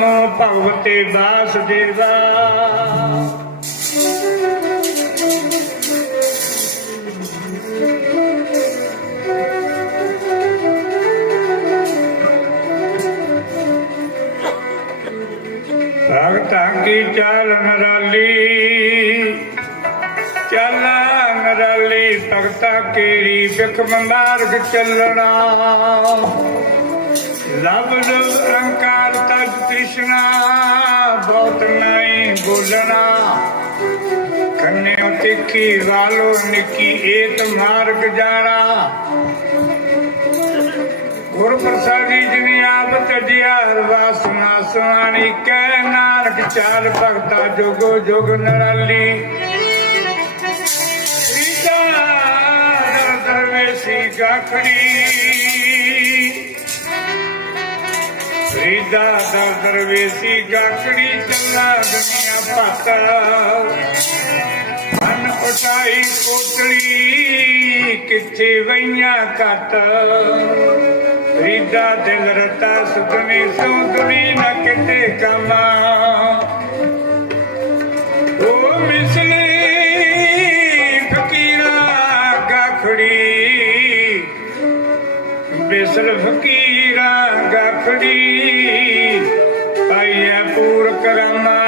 नमो भगवते वासुदेवा। भगता की चाल नराली, चल नराली भगता केरी बिखम मार्ग चलना। लब अलंकार तज कृष्णा, बहुत नहीं बोलना। कन्ने तिखी वालो निकी एक मार्ग जाना। गुर प्रसादी जिने आप तजिया वासना सुनानी। कह नानक चाल भगता जोगो जोग नराली। दरवेशी गाखड़ी, रीदा दरवेशी गाखड़ी। चला दुनिया पाता मन उठाई कोटड़ी, किथे वैया कट। रीदा दिल रता सुधनी सुधनी न किते कमा। ओ मिसली फकीरा गाखड़ी, बिसल फकीरा गाखड़ी। पाइया पूर करना।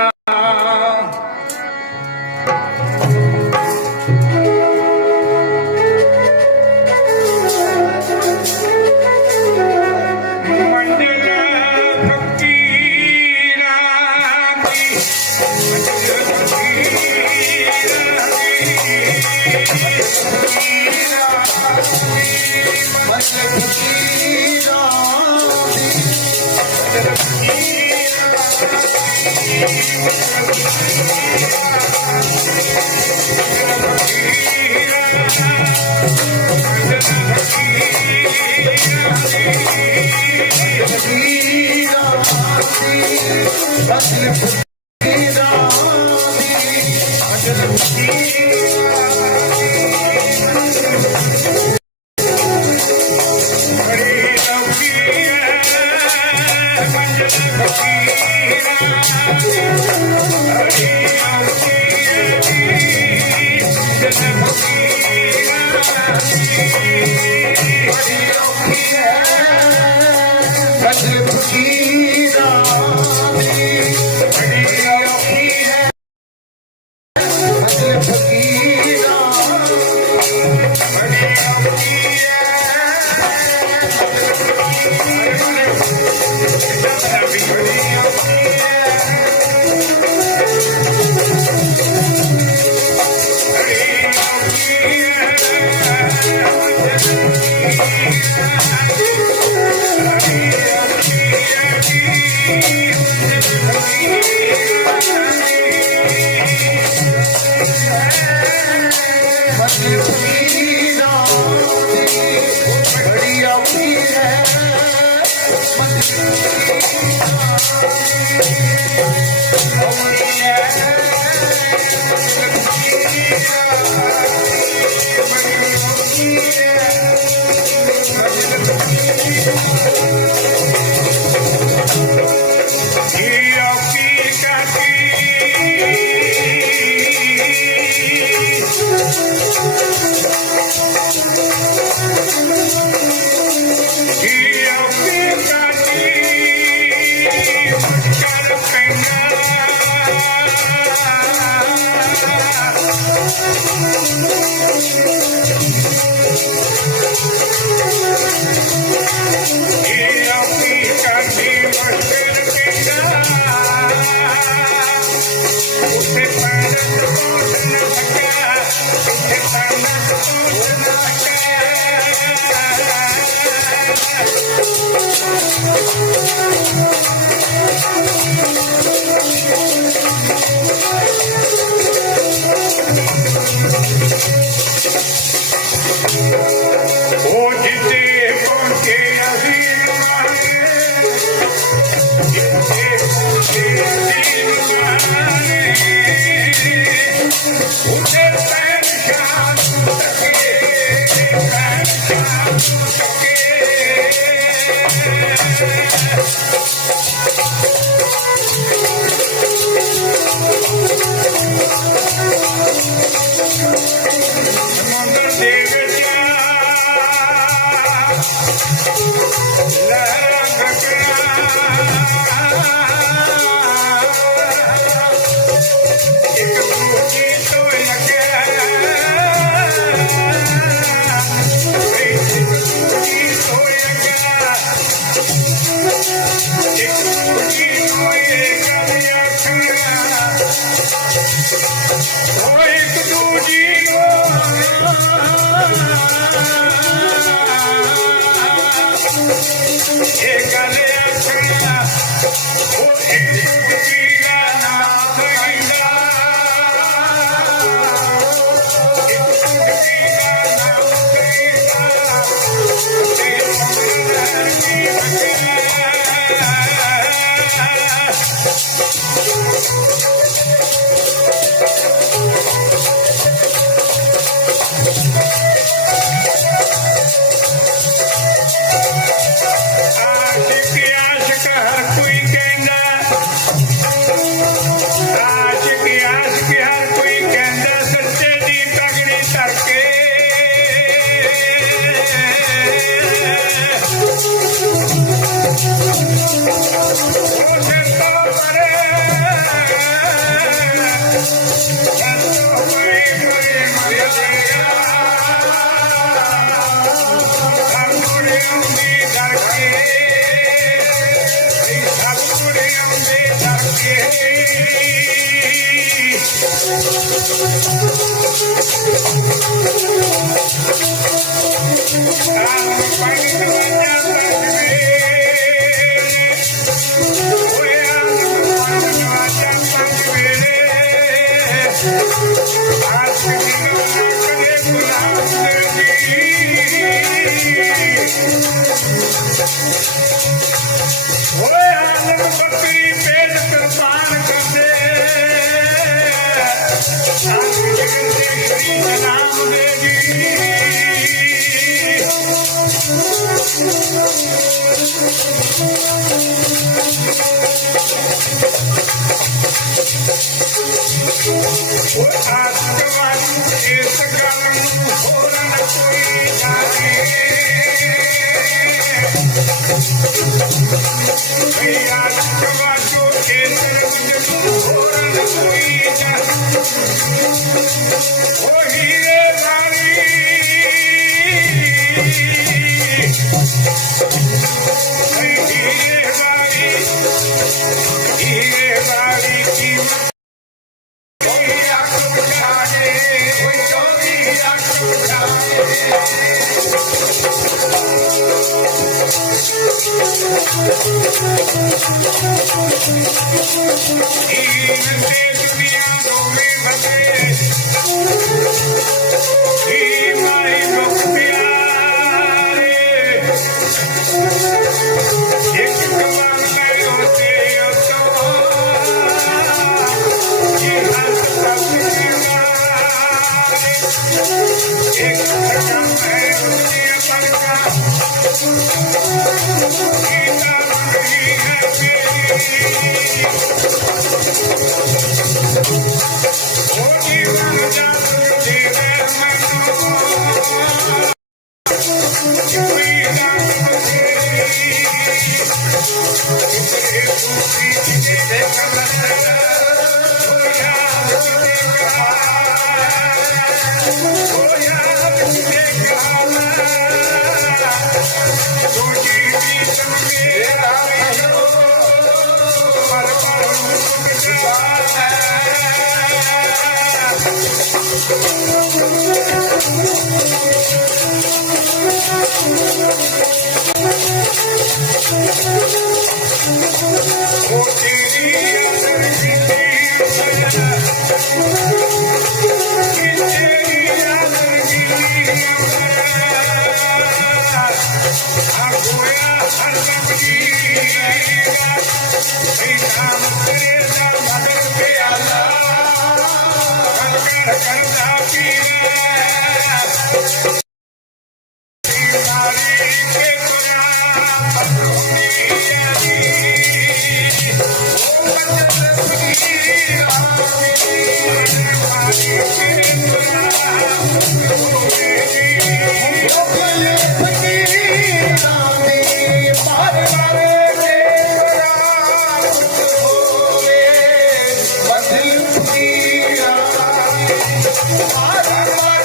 Bye.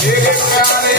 तेरे प्यारे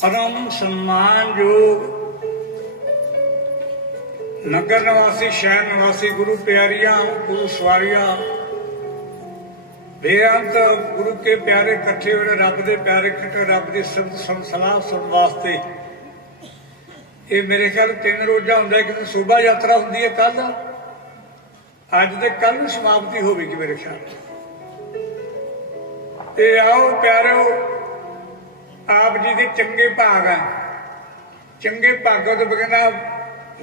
परम सम्मानयोग नगर निवासी शहर निवासी गुरु प्यारियां गुरु सवारियां बेअंत गुरु के प्यारे इकट्ठे हुए रब के प्यारे इकट्ठे रब की सब सलाह सुन वास्ते ये मेरे ख्याल 3 रोजा होंगे कि शोभा यात्रा होंगी है कल अज तो कल भी समाप्ति होगी मेरे ख्याल ते आओ प्यारो आप जी के चंगे भाग हैं चंगे भागों तो बगैर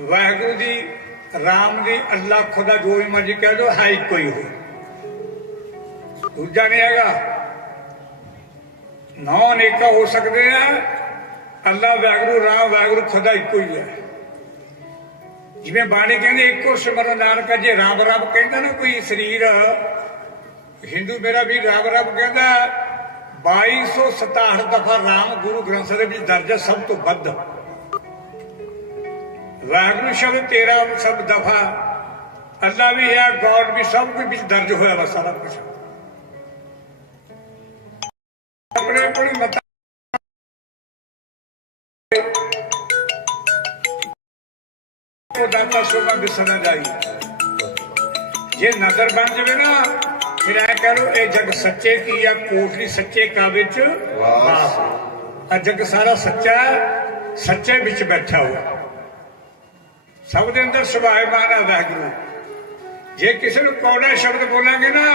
वाहगुरु जी राम जी अल्लाह खुदा जो भी मर्जी कह दो है एक ही हो दूजा नहीं हैगा नौ अनेका हो सकते हैं अल्लाह वाहगुरु राम वाहगुरु खुदा एक ही है जिवें बाणी कहते एको सिमरन नानक जे राम रब कहता ना कोई शरीर हिंदू मेरा भी राम रब कहता 2267 दफा राम गुरु ग्रंथ साहिब में दर्ज है सब तो वध वाहगुरु शब्द 13 सब दफा अल्लाह भी है गॉड भी सब कुछ दर्ज होया वा सारा कुछ अपने अपनी मत दाता शोभा बिसरना जाई जे नजर बन जाए ना फिर ऐ कह लो ये जग सच्चे की या कोठरी सच्चे का बिच वास जग सारा सच्चा सच्चे बिच बैठा हुआ सब दे अंदर सुभायमान है वाहगुरु जे किसी को कौड़ा शब्द बोलांगे ना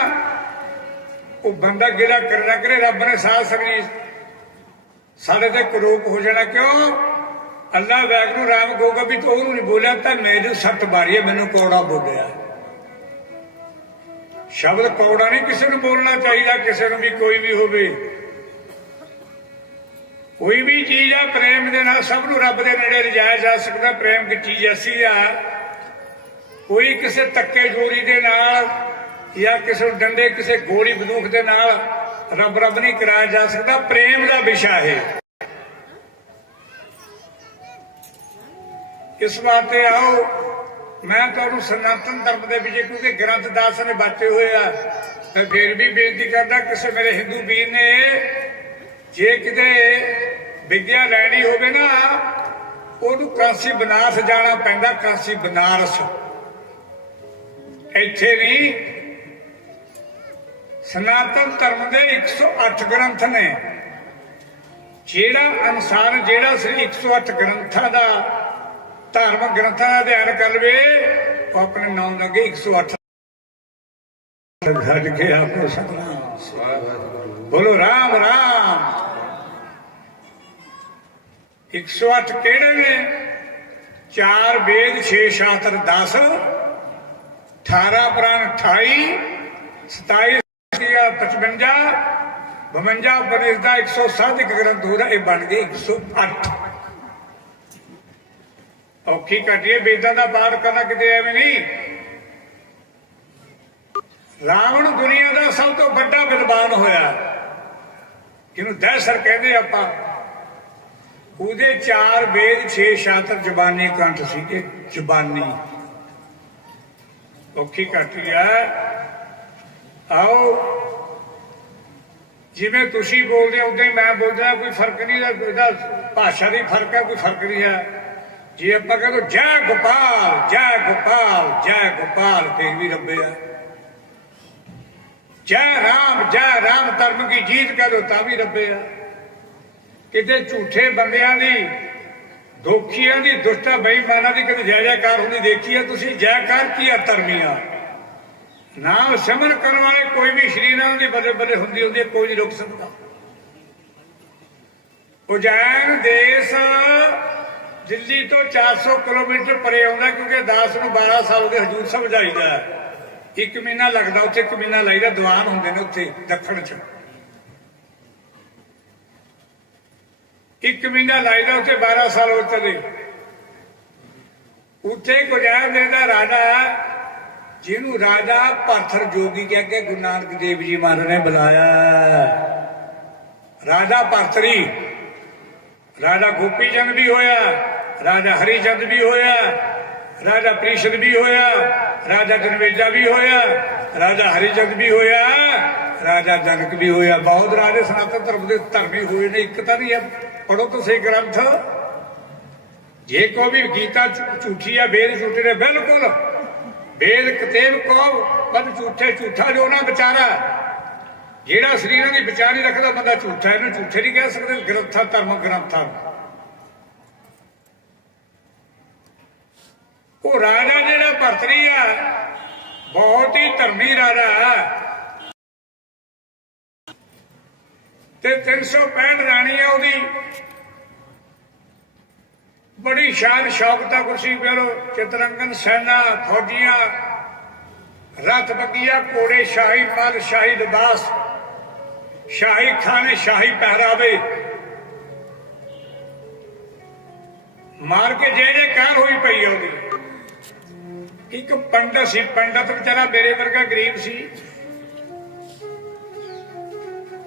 वो बंदा गिला करना करे रब ने साथ सभी साढ़े ते करोप हो जाना क्यों अल्लाह वाहगुरु राम कहोगा भी तो उन्होंने बोलिया तो मैनू सत्त मारी है मैनू कौड़ा बोलिया शब्द कौड़ा नहीं किसी को बोलना चाहिए किसी को भी कोई भी होवे कोई भी चीज आ प्रेम के नाल सब नूं रब दे नेड़े लिजाया जा सकता प्रेम की चीज ऐसी आ कोई किसी तक्के जोरी दे नाल या किसी डंडे किसी गोली बंदूक दे नाल रब रब नहीं कराया जा सकता प्रेम का विषय है इस वास्ते आओ मैं तो सनातन धर्म के विजय क्योंकि ग्रंथ दास ने बाटे हुए मैं फिर भी बेनती करता किसी मेरे हिंदू वीर ने जे किते विद्या लैनी होवे ना ओनू काशी बनारस जाना पैंदा काशी बनारस इत्थे नहीं सनातन धर्म के 108 ग्रंथ ने जेड़ा इंसान जेड़ा 108 ग्रंथां दा धार्मिक ग्रंथां का अध्ययन कर ले वो अपने नाम लगे 108 घट के आपको सतनाम बोलो राम राम 108 केड़े ने 4 वेद 6 शास्त्र 10 18 पुराण 28 27 55 52 उपनिषद का 107 ग्रंथ हो रहा ये बन गए 108 औखी घटिए वेदां का पाठ करना किते एवं नहीं रावण दुनिया का सब तो बड़ा विद्वान होया जिन्हों दहसर कहते आपां ਉਹਦੇ 4 वेद 6 शास्त्र ਜ਼ਬਾਨੀ ਕੰਠ ਸੀਗੇ ਜ਼ਬਾਨੀ ਔਖੀ ਘਟੀ ਹੈ आओ जिवें तुसीं बोलदे उदां ही मैं बोलदा कोई फर्क नहीं है भाषा की फर्क है कोई फर्क नहीं है जे आपां कह दो जय गोपाल जय गोपाल फिर भी रब्बे है जय राम धर्म की जीत कह दो ता भी रब्बे है किते झूठे बंदियां दी ਦੋਖੀਆਂ ਦੀ ਦੁਸ਼ਟਾ ਬੇਈਮਾਨਾਂ ਦੀ ਕਦੇ ਜੈ ਜੈਕਾਰ ਹੁੰਦੀ ਦੇਖੀ ਹੈ ਤੁਸੀਂ? ਜੈਕਾਰ ਕੀ ਆ? ਧਰਮੀਆਂ ਨਾਮ ਸਿਮਰਨ ਕਰਨ ਵਾਲੇ ਕੋਈ ਵੀ ਸ਼ਰੀਰਾਂ ਦੀ ਬਦੇ ਬਦੇ ਹੁੰਦੀ ਹੁੰਦੀ, ਕੋਈ ਨਹੀਂ ਰੁਕ ਸਕਦਾ। ਉਜੈਨ ਦੇਸ਼ ਦਿੱਲੀ ਤੋਂ 400 ਕਿਲੋਮੀਟਰ ਪਰੇ ਆਉਂਦਾ, ਕਿਉਂਕਿ ਦਾਸ ਨੂੰ 12 ਸਾਲ ਦੇ ਹਜੂਰ ਸਮਝਾਈਦਾ। 1 ਮਹੀਨਾ ਲੱਗਦਾ ਉੱਥੇ, 1 ਮਹੀਨਾ ਲਾਈਦਾ। ਦੀਵਾਨ ਹੁੰਦੇ ਨੇ ਉੱਥੇ ਦੱਖਣ ਚ, 1 ਮਹੀਨਾ ਲਾਈਦਾ ਉੱਥੇ, 12 ਸਾਲ ਹੋ ਚਲੇ। ਉੱਥੇ ਗੁਜਰਾਤ ਦੇ ਦਾ ਰਾਜਾ, ਜਿਹਨੂੰ ਰਾਜਾ ਭਰਥਰ ਜੋਗੀ ਕਹਿ ਕੇ ਗੁਰੂ ਨਾਨਕ ਦੇਵ ਜੀ ਮਹਾਰਾਜ ਨੇ ਬੁਲਾਇਆ। ਰਾਜਾ ਭਰਥਰੀ, ਰਾਜਾ ਗੋਪੀ ਚੰਦ ਵੀ ਹੋਇਆ, ਰਾਜਾ ਹਰੀ ਚੰਦ ਵੀ ਹੋਇਆ, ਰਾਜਾ ਪ੍ਰੀਸ਼ਦ ਵੀ ਹੋਇਆ, ਰਾਜਾ ਜਨਵੇਜਾ ਵੀ ਹੋਇਆ, ਰਾਜਾ ਹਰੀ ਚੰਦ ਵੀ ਹੋਇਆ, ਰਾਜਾ ਜਨਕ ਵੀ ਹੋਇਆ। ਬਹੁਤ ਰਾਜੇ ਸਨਾਤਨ ਧਰਮ ਦੇ ਧਰਮੀ ਹੋਏ ਨੇ, ਇੱਕ ਤਾਂ ਨਹੀਂ ਹੈ। ਪੜੋ ਤਾਂ ਸਹੀ ਗ੍ਰੰਥ। ਜੇ ਕੋਈ ਵੀ ਗੀਤਾ ਝੂਠੀ ਆ, ਵੇਦ ਝੂਠੇ ਨੇ, ਬਿਲਕੁਲ ਵੇਦ ਕਤੇਬ ਕੋ ਬਦ ਝੂਠੇ, ਝੂਠਾ ਜੋ ਨਾ ਵਿਚਾਰਾ। ਜਿਹੜਾ ਸਰੀਰਾਂ ਦੀ ਵਿਚਾਰ ਨਹੀਂ ਰੱਖਦਾ ਬੰਦਾ ਝੂਠਾ, ਇਹਨੂੰ ਝੂਠੇ ਨਹੀਂ ਕਹਿ ਸਕਦੇ। ਗ੍ਰੰਥਾਂ ਧਰਮ ਗ੍ਰੰਥਾਂ, ਉਹ ਰਾਜਾ ਜਿਹੜਾ ਭਰਤਰੀ ਆ ਬਹੁਤ ਹੀ ਧਰਮੀ ਰਾਜਾ, ਤੇ 365 ਰਾਣੀ ਆ ਉਹਦੀ। ਬੜੀ ਸ਼ਾਨ ਸ਼ੌਕਤਾ ਕੁਰਸੀ ਪਿਆਰੋ, ਚਿਤਰੰਗਨ ਸੈਨਾ, ਫੌਜੀਆਂ, ਰਥ ਬੱਗੀਆਂ, ਘੋੜੇ, ਸ਼ਾਹੀ ਮਲ, ਸ਼ਾਹੀ ਲਿਬਾਸ, ਸ਼ਾਹੀ ਖਾਨੇ, ਸ਼ਾਹੀ ਪਹਿਰਾਵੇ। ਮਾਰ ਕੇ ਜਿਹੜੇ ਕਾਰ ਹੋਈ ਪਈ ਆ ਉਹਦੀ। ਇੱਕ ਪੰਡਤ ਸੀ, ਪੰਡਤ ਵਿਚਾਰਾ ਮੇਰੇ ਵਰਗਾ ਗਰੀਬ ਸੀ।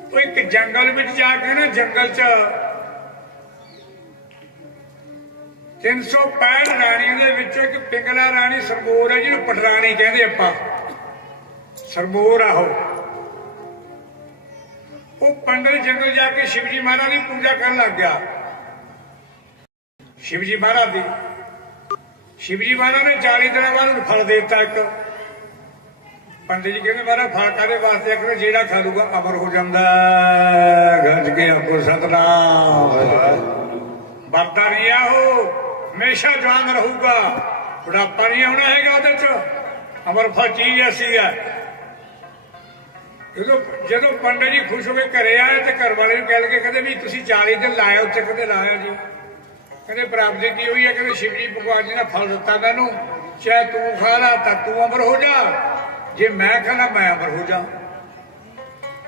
ਉਹ ਇੱਕ ਜੰਗਲ ਵਿੱਚ ਜਾ ਕੇ ਨਾ, ਜੰਗਲ ਚ 365 ਰਾਣੀਆਂ ਦੇ ਵਿੱਚੋਂ ਇੱਕ ਪਿੰਗਲਾ ਰਾਣੀ ਸਰਮੋਰ ਹੈ, ਜਿਹਨੂੰ ਪਟਰਾਣੀ ਕਹਿੰਦੇ ਆਪਾਂ, ਸਰਮੋਰ ਆਹੋ। ਉਹ ਪੰਡਤ ਜੰਗਲ ਜਾ ਕੇ ਸ਼ਿਵਜੀ ਮਹਾਰਾਜ ਦੀ ਪੂਜਾ ਕਰਨ ਲੱਗ ਗਿਆ। ਸ਼ਿਵਜੀ ਮਹਾਰਾਜ ਦੀ, ਸ਼ਿਵਜੀ ਮਹਾਰਾਜ ਨੇ 40 ਦਿਨਾਂ ਬਾਅਦ ਉਹਨੂੰ ਫਲ ਦੇ ਦਿੱਤਾ। ਇੱਕ ਪੰਡਿਤ ਜੀ ਕਹਿੰਦੇ ਮਹਾਰਾਜ ਫਲ ਕਾਹਦੇ ਵਾਸਤੇ? ਆਖਰ ਜਿਹੜਾ ਖਾ ਲੂਗਾ ਅਮਰ ਹੋ ਜਾਂਦਾ। ਗੱਜ ਕੇ ਆਖੋ ਸਤਨਾਮ। ਵਰਦਾ ਨਹੀਂ ਆ, ਉਹ ਹਮੇਸ਼ਾ ਜਵਾਨ ਰਹੂਗਾ, ਬੁਢਾਪਾ ਨਹੀਂ ਆਉਣਾ ਹੈਗਾ ਉਹਦੇ ਚ। ਅਮਰ ਫਲ ਚੀਜ਼ ਐਸੀ ਆ। ਜਦੋਂ ਪੰਡਿਤ ਜੀ ਖੁਸ਼ ਹੋ ਕੇ ਘਰੇ ਆਏ ਤੇ ਘਰ ਵਾਲੇ ਨੂੰ ਕਹਿ ਲਗੇ, ਕਹਿੰਦੇ ਵੀ ਤੁਸੀਂ 40 ਦਿਨ ਲਾਇਆ ਉੱਥੇ? ਕਹਿੰਦੇ ਲਾਇਆ ਜੀ। ਕਹਿੰਦੇ ਪ੍ਰਾਪਤੀ ਕੀ ਹੋਈ ਹੈ? ਕਹਿੰਦੇ ਸ਼ਿਵ ਜੀ ਭਗਵਾਨ ਜੀ ਨੇ ਫਲ ਦਿੱਤਾ ਮੈਨੂੰ, ਚਾਹੇ ਤੂੰ ਖਾ ਲਾ ਤਾਂ ਤੂੰ ਅਮਰ ਹੋ ਜਾ, ਜੇ ਮੈਂ ਖਾਣਾ ਮੈਂ ਅਮਰ ਹੋ ਜਾ।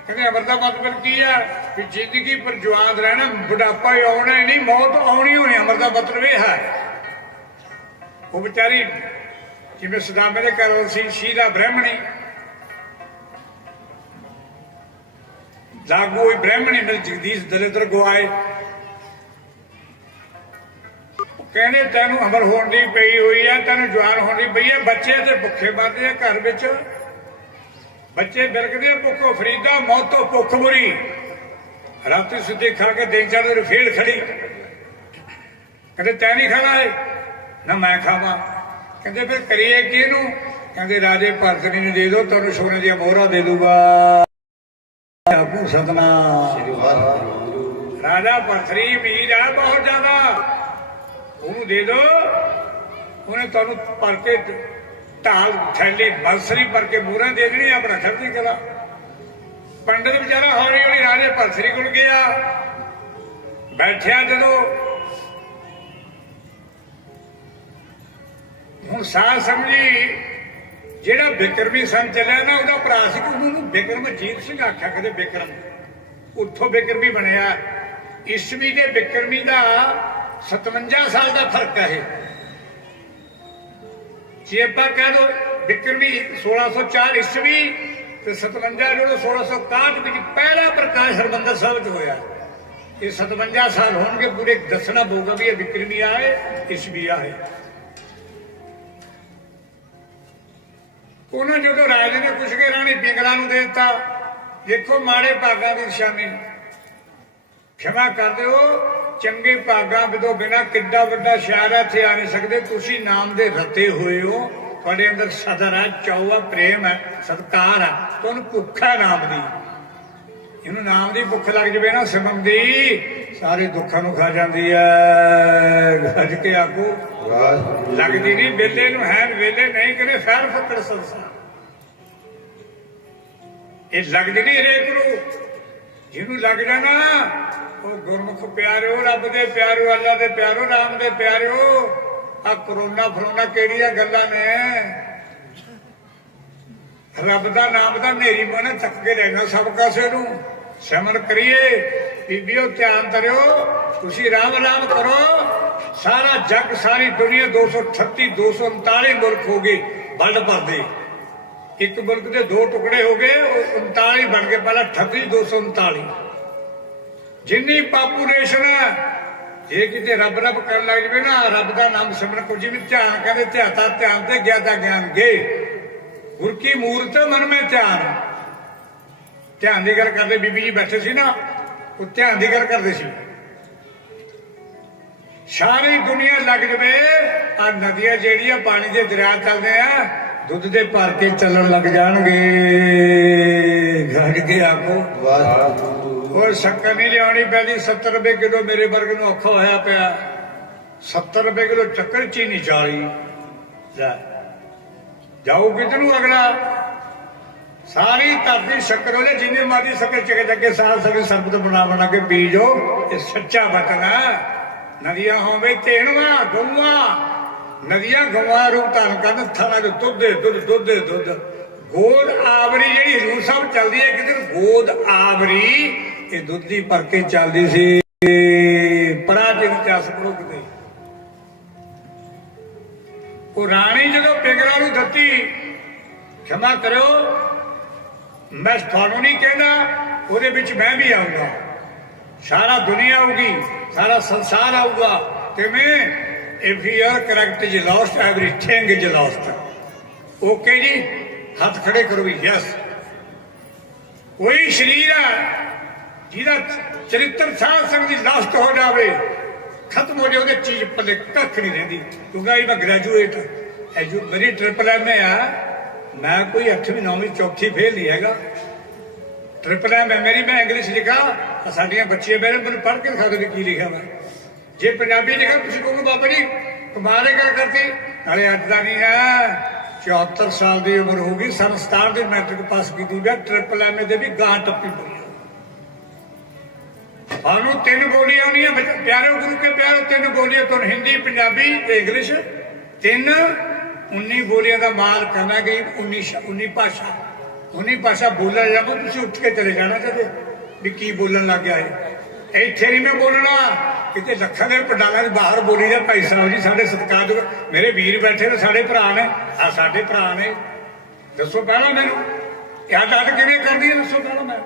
ਕਹਿੰਦੇ ਅਮਰ ਦਾ ਮਤਲਬ ਕੀ ਆ? ਵੀ ਜ਼ਿੰਦਗੀ ਪਰ ਜਵਾਨ ਰਹਿਣਾ, ਬੁਢਾਪਾ ਆਉਣਾ ਨਹੀਂ, ਮੌਤ ਆਉਣੀ ਹੋਣੀ। ਅਮਰ ਦਾ ਮਤਲਬ ਇਹ ਹੈ। ਉਹ ਵਿਚਾਰੀ ਜਿਵੇਂ ਸੁਦਾਮੇ ਦੇ ਘਰ ਸੀ, ਸ਼ੀਲਾ ਬ੍ਰਾਹਮਣੀ, ਲਾਗੂ ਹੋਈ ਬ੍ਰਾਹਮਣੀ ਮਿਲ ਜਗਦੀਸ਼ ਦਲਿੱਦਰ ਗਵਾਏ। ਕਹਿੰਦੇ ਤੈਨੂੰ ਅਮਰ ਹੋਣ ਦੀ ਪਈ ਹੋਈ ਹੈ, ਤੈਨੂੰ ਜਵਾਨ ਹੋਣ ਦੀ ਪਈ ਹੈ। ਬੱਚੇ ਤੇ ਭੁੱਖੇ ਮਰਦੇ ਆ ਘਰ ਵਿੱਚ, ਬੱਚੇ ਬਿਲਕਦੇ ਆ ਭੁੱਖੋਂ। ਫਰੀਦਾ ਮੌਤੋਂ ਭੁੱਖ ਬੁਰੀ, ਰਾਤੀ ਸਿੱਧੇ ਖਾ ਕੇ ਦਿਨ ਚੜ੍ਹਦੇ ਫੇਰ ਖੜੀ। ਕਹਿੰਦੇ ਤੈਂ ਨਹੀਂ ਖਾਣਾ ਹੈ? ਨਾ ਮੈਂ ਖਾਵਾਂ। ਕਹਿੰਦੇ ਫਿਰ ਕਰੀਏ ਕੀ ਇਹਨੂੰ? ਕਹਿੰਦੇ ਰਾਜੇ ਭਰਤਰੀ ਨੂੰ ਦੇ ਦਿਓ, ਤੁਹਾਨੂੰ ਸੋਨੇ ਦੀਆਂ ਮੋਹਰਾਂ ਦੇ ਦੂਗਾ। ਆਖੋ ਸਤਨਾਮ। ਰਾਜਾ ਭਰਤਰੀ ਅਮੀਰ ਆ ਬਹੁਤ ਜ਼ਿਆਦਾ, ਉਹਨੂੰ ਦੇ ਦੋ, ਉਹਨੇ ਤੁਹਾਨੂੰ ਭਰ ਕੇ ਢਾਲ ਥੈਲੀ ਬੰਸਰੀ ਭਰ ਕੇ ਮੋਹਰਾਂ ਦੇ ਦੇਣੀ, ਆਪਣਾ ਖਰਚੀ ਕਰਾ। ਪੰਡਤ ਵਿਚਾਰਾ ਹੌਲੀ ਹੌਲੀ ਰਾਜੇ ਭਰਤਰੀ ਕੋਲ ਗਿਆ, ਬੈਠਿਆ। ਜਦੋਂ ਹੁਣ ਸਾਧ ਸਮਝੀ, ਜਿਹੜਾ ਬਿਕਰਮੀ ਸੰਨ ਚੱਲਿਆ ਨਾ, ਉਹਦਾ ਭਰਾ ਸੀ, ਉਹਨੂੰ ਬਿਕਰਮਜੀਤ ਸਿੰਘ ਆਖਿਆ। ਕਦੇ ਬਿਕਰਮ, ਉੱਥੋਂ ਬਿਕਰਮੀ ਬਣਿਆ। ਈਸਵੀ ਦੇ ਬਿਕਰਮੀ ਦਾ 57 ਸਾਲ ਦਾ ਫਰਕ ਹੈ। ਜੇ ਆਪਾਂ ਕਹਿ ਦੋ ਬਿਕਰਮੀ 1604 ਈਸਵੀ ਤੇ 57 ਜਿਹੜਾ 1661 ਵਿੱਚ ਪਹਿਲਾ ਪ੍ਰਕਾਸ਼ ਹਰਿਮੰਦਰ ਸਾਹਿਬ ਚ ਹੋਇਆ। ਇਹ 57 ਸਾਲ ਹੋਣਗੇ ਪੂਰੇ, ਦੱਸਣਾ ਪਊਗਾ ਵੀ ਇਹ ਬਿਕਰਮੀ ਆਏ ਈਸਵੀ ਆਏ। ਉਹਨਾਂ ਜਦੋਂ ਰਾਜੇ ਨੇ ਪੁੱਛ ਕੇ ਰਾਣੀ ਪਿੰਗਲਾ ਨੂੰ ਦੇ ਦਿੱਤਾ। ਦੇਖੋ ਮਾੜੇ ਭਾਗਾਂ ਦੀ ਨਿਸ਼ਾਨੀ, ਖਿਮਾ ਕਰ ਦਿਓ। ਚੰਗੇ ਭਾਗਾਂ ਤੋਂ ਬਿਨਾਂ ਕਿੱਡਾ ਵੱਡਾ ਸ਼ਾਇਰ ਇੱਥੇ ਆ ਨਹੀਂ ਸਕਦੇ। ਤੁਸੀਂ ਨਾਮ ਦੇ ਰਤੇ ਹੋਏ ਹੋ, ਤੁਹਾਡੇ ਅੰਦਰ ਸਦਰ ਹੈ, ਚਾਉ ਹੈ, ਪ੍ਰੇਮ ਹੈ, ਸਤਿਕਾਰ ਹੈ, ਤੁਹਾਨੂੰ ਭੁੱਖ ਹੈ ਨਾਮ ਦੀ। ਇਹਨੂੰ ਨਾਮ ਦੀ ਭੁੱਖ ਲੱਗ ਜਾਵੇ ਨਾ ਸਿਮਰਨ ਦੀ, ਸਾਰੇ ਦੁੱਖਾਂ ਨੂੰ ਖਾ ਜਾਂਦੀ ਹੈ। ਗੱਜ ਕੇ ਆਖੋ ਲੱਗਦੀ ਨਹੀਂ ਵੇਲੇ ਨੂੰ ਹੈ ਵੇਲੇ ਨਹੀਂ ਕਰੇ ਫੈਲ ਫੱਕੜ ਸੰਸਾਰ ਇਹ ਲੱਗਦੀ ਨਹੀਂ ਹਰੇਕ ਨੂੰ ਜਿਹਨੂੰ ਲੱਗ ਜਾਣਾ ਉਹ ਗੁਰਮੁਖ ਪਿਆਰਿਓ ਰੱਬ ਦੇ ਪਿਆਰਿਓ ਅੱਲਾ ਦੇ ਪਿਆਰਿਓ ਰਾਮ ਦੇ ਪਿਆਰਿਓ ਆ ਕਰੋਨਾ ਫਰੋਨਾ ਕਿਹੜੀਆਂ ਗੱਲਾਂ ਨੇ ਰੱਬ ਦਾ ਨਾਮ ਦਾ ਨੇਰੀ ਮੋਨਾ ਚੱਕ ਕੇ ਲੈਣਾ ਸਭ ਕਾਸੇ ਨੂੰ ਸਿਮਰਨ ਕਰੀਏ ਬੀਬੀਓ ਧਿਆਨ ਕਰਿਓ ਤੁਸੀਂ ਰਾਮ ਰਾਮ ਕਰੋ ਸਾਰਾ ਜੱਗ ਸਾਰੀ ਦੁਨੀਆ 238 239 ਮੁਲਕ ਹੋ ਗਏ ਵਰਲਡ ਭਰ ਦੇ ਇੱਕ ਮੁਲਕ ਦੇ ਦੋ ਟੁਕੜੇ ਹੋ ਗਏ ਉਹ 39 ਬਣ ਗਏ ਪਹਿਲਾਂ 38 239 ਜਿੰਨੀ ਪਾਪੂਲੇਸ਼ਨ ਹੈ ਜੇ ਕਿਤੇ ਰੱਬ ਰੱਬ ਕਰਨ ਲੱਗ ਜਵੇ ਨਾ ਰੱਬ ਦਾ ਨਾਮ ਸਿਮਰਨ ਕੋ ਜਿਵੇਂ ਧਿਆਨ ਕਹਿੰਦੇ ਧਿਆਤਾ ਧਿਆਨ ਤੇ ਗਿਆਤਾ ਗਿਆਨ ਗੇ ਗੁਰ ਕੀ ਮੂਰਤ ਮਨ ਮੈਂ ਧਿਆਨ ਦੀ ਗੱਲ ਕਰਦੇ ਬੀਬੀ ਜੀ ਬੈਠੇ ਸੀ ਨਾ ਉਹ ਧਿਆਨ ਦੀ ਗੱਲ ਕਰਦੇ ਸੀ ਸਾਰੀ ਦੁਨੀਆ ਲੱਗ ਜਵੇ ਆ ਨਦੀਆਂ ਜਿਹੜੀਆਂ ਪਾਣੀ ਦੇ ਦਰਿਆ ਚੱਲਦੇ ਆ ਦੁੱਧ ਦੇ ਭਰ ਕੇ ਚੱਲਣ ਲੱਗ ਜਾਣਗੇ ਗੱਜ ਕੇ ਆਖੋ ਉਹ ਸ਼ੱਕਰ ਨਹੀਂ ਲਿਆਉਣੀ ਪੈਂਦੀ 70 ਰੁਪਏ ਕਿਲੋ ਮੇਰੇ ਵਰਗ ਨੂੰ ਔਖਾ ਹੋਇਆ ਪਿਆ 70 ਰੁਪਏ ਕਿਲੋ ਚੱਕਰ ਚੀਨੀ 40 ਜਾਓ ਕਿਧਰ ਨੂੰ ਅਗਲਾ ਸਾਰੀ ਧਰਤੀ ਸ਼ੱਕਰ ਹੋ ਜਾਏ ਜਿੰਨੇ ਮਰਜ਼ੀ ਸ਼ੱਕਰ ਚੱਕੇ ਸਾਲ ਸਕੇ ਸਰਬਤ ਬਣਾ ਕੇ ਪੀ ਜੋ ਇਹ ਸੱਚਾ ਵਤਨ ਨਦੀਆਂ ਹੋਵੇ ਤੇਣਵਾ ਗਊਆਂ ਨਦੀਆਂ ਗਊਆਂ ਰੂਪ ਧਾਰਨ ਕਰਨ ਥਾਣਾ ਦੇ ਦੁੱਧ ਗੋਦ ਆਵਰੀ ਜਿਹੜੀ ਹਜ਼ੂਰ ਸਾਹਿਬ ਚੱਲਦੀ ਹੈ ਕਿਧਰ ਗੋਦ ਆਵਰੀ ਇਹ ਦੁੱਧ ਦੀ ਭਰ ਕੇ ਚੱਲਦੀ ਸੀ ਪ੍ਰਾਚੀਨ ਇਤਿਹਾਸ ਮੁਲਕ ਦੇ ਉਹ ਰਾਣੀ ਜਦੋਂ ਪਿੰਗਲਾ ਨੂੰ ਦਿੱਤੀ ਖਿਮਾ ਕਰਿਓ ਮੈਂ ਤੁਹਾਨੂੰ ਨਹੀਂ ਕਹਿੰਦਾ ਉਹਦੇ ਵਿੱਚ ਮੈਂ ਵੀ ਆਊਂਗਾ ਸਾਰਾ ਦੁਨੀਆ ਆਊਗੀ ਸਾਰਾ ਸੰਸਾਰ ਆਊਗਾ ਕਿਵੇਂ if you are correct is lost everything is lost okay ਜੀ ਹੱਥ ਖੜੇ ਕਰੋ ਵੀ ਯਸ ਕੋਈ ਸਰੀਰ ਹੈ ਜਿਹਦਾ ਚਰਿੱਤਰ ਸਾਧ ਸੰਗਤ ਦੀ ਲਾਸਟ ਹੋ ਜਾਵੇ ਖਤਮ ਹੋ ਜਾਏ ਉਹਦੇ ਚੀਜ਼ ਪੱਲੇ ਕੱਖ ਨਹੀਂ ਰਹਿੰਦੀ ਕਿਉਂਕਿ ਮੈਂ ਗ੍ਰੈਜੂਏਟ ਮੇਰੀ ਟ੍ਰਿਪਲ ਐਮ ਆ ਮੈਂ ਕੋਈ 8ਵੀਂ 9ਵੀਂ ਚੌਥੀ ਫੇਲ ਨਹੀਂ ਹੈਗਾ ਟ੍ਰਿਪਲ ਐਮ ਮੇਰੀ ਮੈਂ ਇੰਗਲਿਸ਼ ਲਿਖਾ ਸਾਡੀਆਂ ਬੱਚੀਆਂ ਮੈਨੂੰ ਪੜ੍ਹ ਕੇ ਦਿਖਾ ਦੋ ਕੀ ਲਿਖਿਆ ਮੈਂ ਜੇ ਪੰਜਾਬੀ ਲਿਖਾ ਤੁਸੀਂ ਕਹੋਗੇ ਬਾਬਾ ਜੀ ਕਮਾਲ ਗੱਲ ਕਰਤੀ ਨਾਲੇ ਅੱਜ ਦਾ ਨਹੀਂ ਹੈ 74 ਸਾਲ ਦੀ ਉਮਰ ਹੋ ਗਈ ਸਨ 67 ਦੀ ਮੈਟ੍ਰਿਕ ਪਾਸ ਕੀਤੀ ਗਿਆ ਟ੍ਰਿਪਲ ਐਮ ਦੇ ਵੀ ਗਾਂ ਟੱਪੀ ਪਈ ਸਾਨੂੰ 3 ਬੋਲੀਆਂ ਆਉਂਦੀਆਂ ਪਿਆਰੇ ਗੁਰੂ ਕੇ ਪਿਆਰੇ 3 ਬੋਲੀਆਂ ਤੋਂ ਹਿੰਦੀ ਪੰਜਾਬੀ ਤੇ ਇੰਗਲਿਸ਼ 19 ਬੋਲੀਆਂ ਦਾ ਮਾਲ ਕਰਨਾ ਗਈ 19 ਭਾਸ਼ਾ ਬੋਲਣ ਲੱਗਾ ਤੁਸੀਂ ਉੱਠ ਕੇ ਚਲੇ ਜਾਣਾ ਕਦੇ ਵੀ ਕੀ ਬੋਲਣ ਲੱਗ ਗਿਆ ਇੱਥੇ ਨਹੀਂ ਮੈਂ ਬੋਲਣਾ ਕਿਤੇ ਲੱਖਾਂ ਦੇ ਪੰਡਾਲਾਂ ਦੇ ਬਾਹਰ ਬੋਲੀ ਦਾ ਭਾਈ ਸਾਹਿਬ ਜੀ ਸਾਡੇ ਸਤਿਕਾਰਯੋਗ ਮੇਰੇ ਵੀਰ ਬੈਠੇ ਨੇ ਸਾਡੇ ਭਰਾ ਨੇ ਆ ਸਾਡੇ ਭਰਾ ਨੇ ਦੱਸੋ ਪਹਿਲਾਂ ਮੈਨੂੰ ਇਹ ਅੱਡ ਕਿਵੇਂ ਕਰਦੀ ਹੈ ਦੱਸੋ ਪਹਿਲਾਂ ਮੈਂ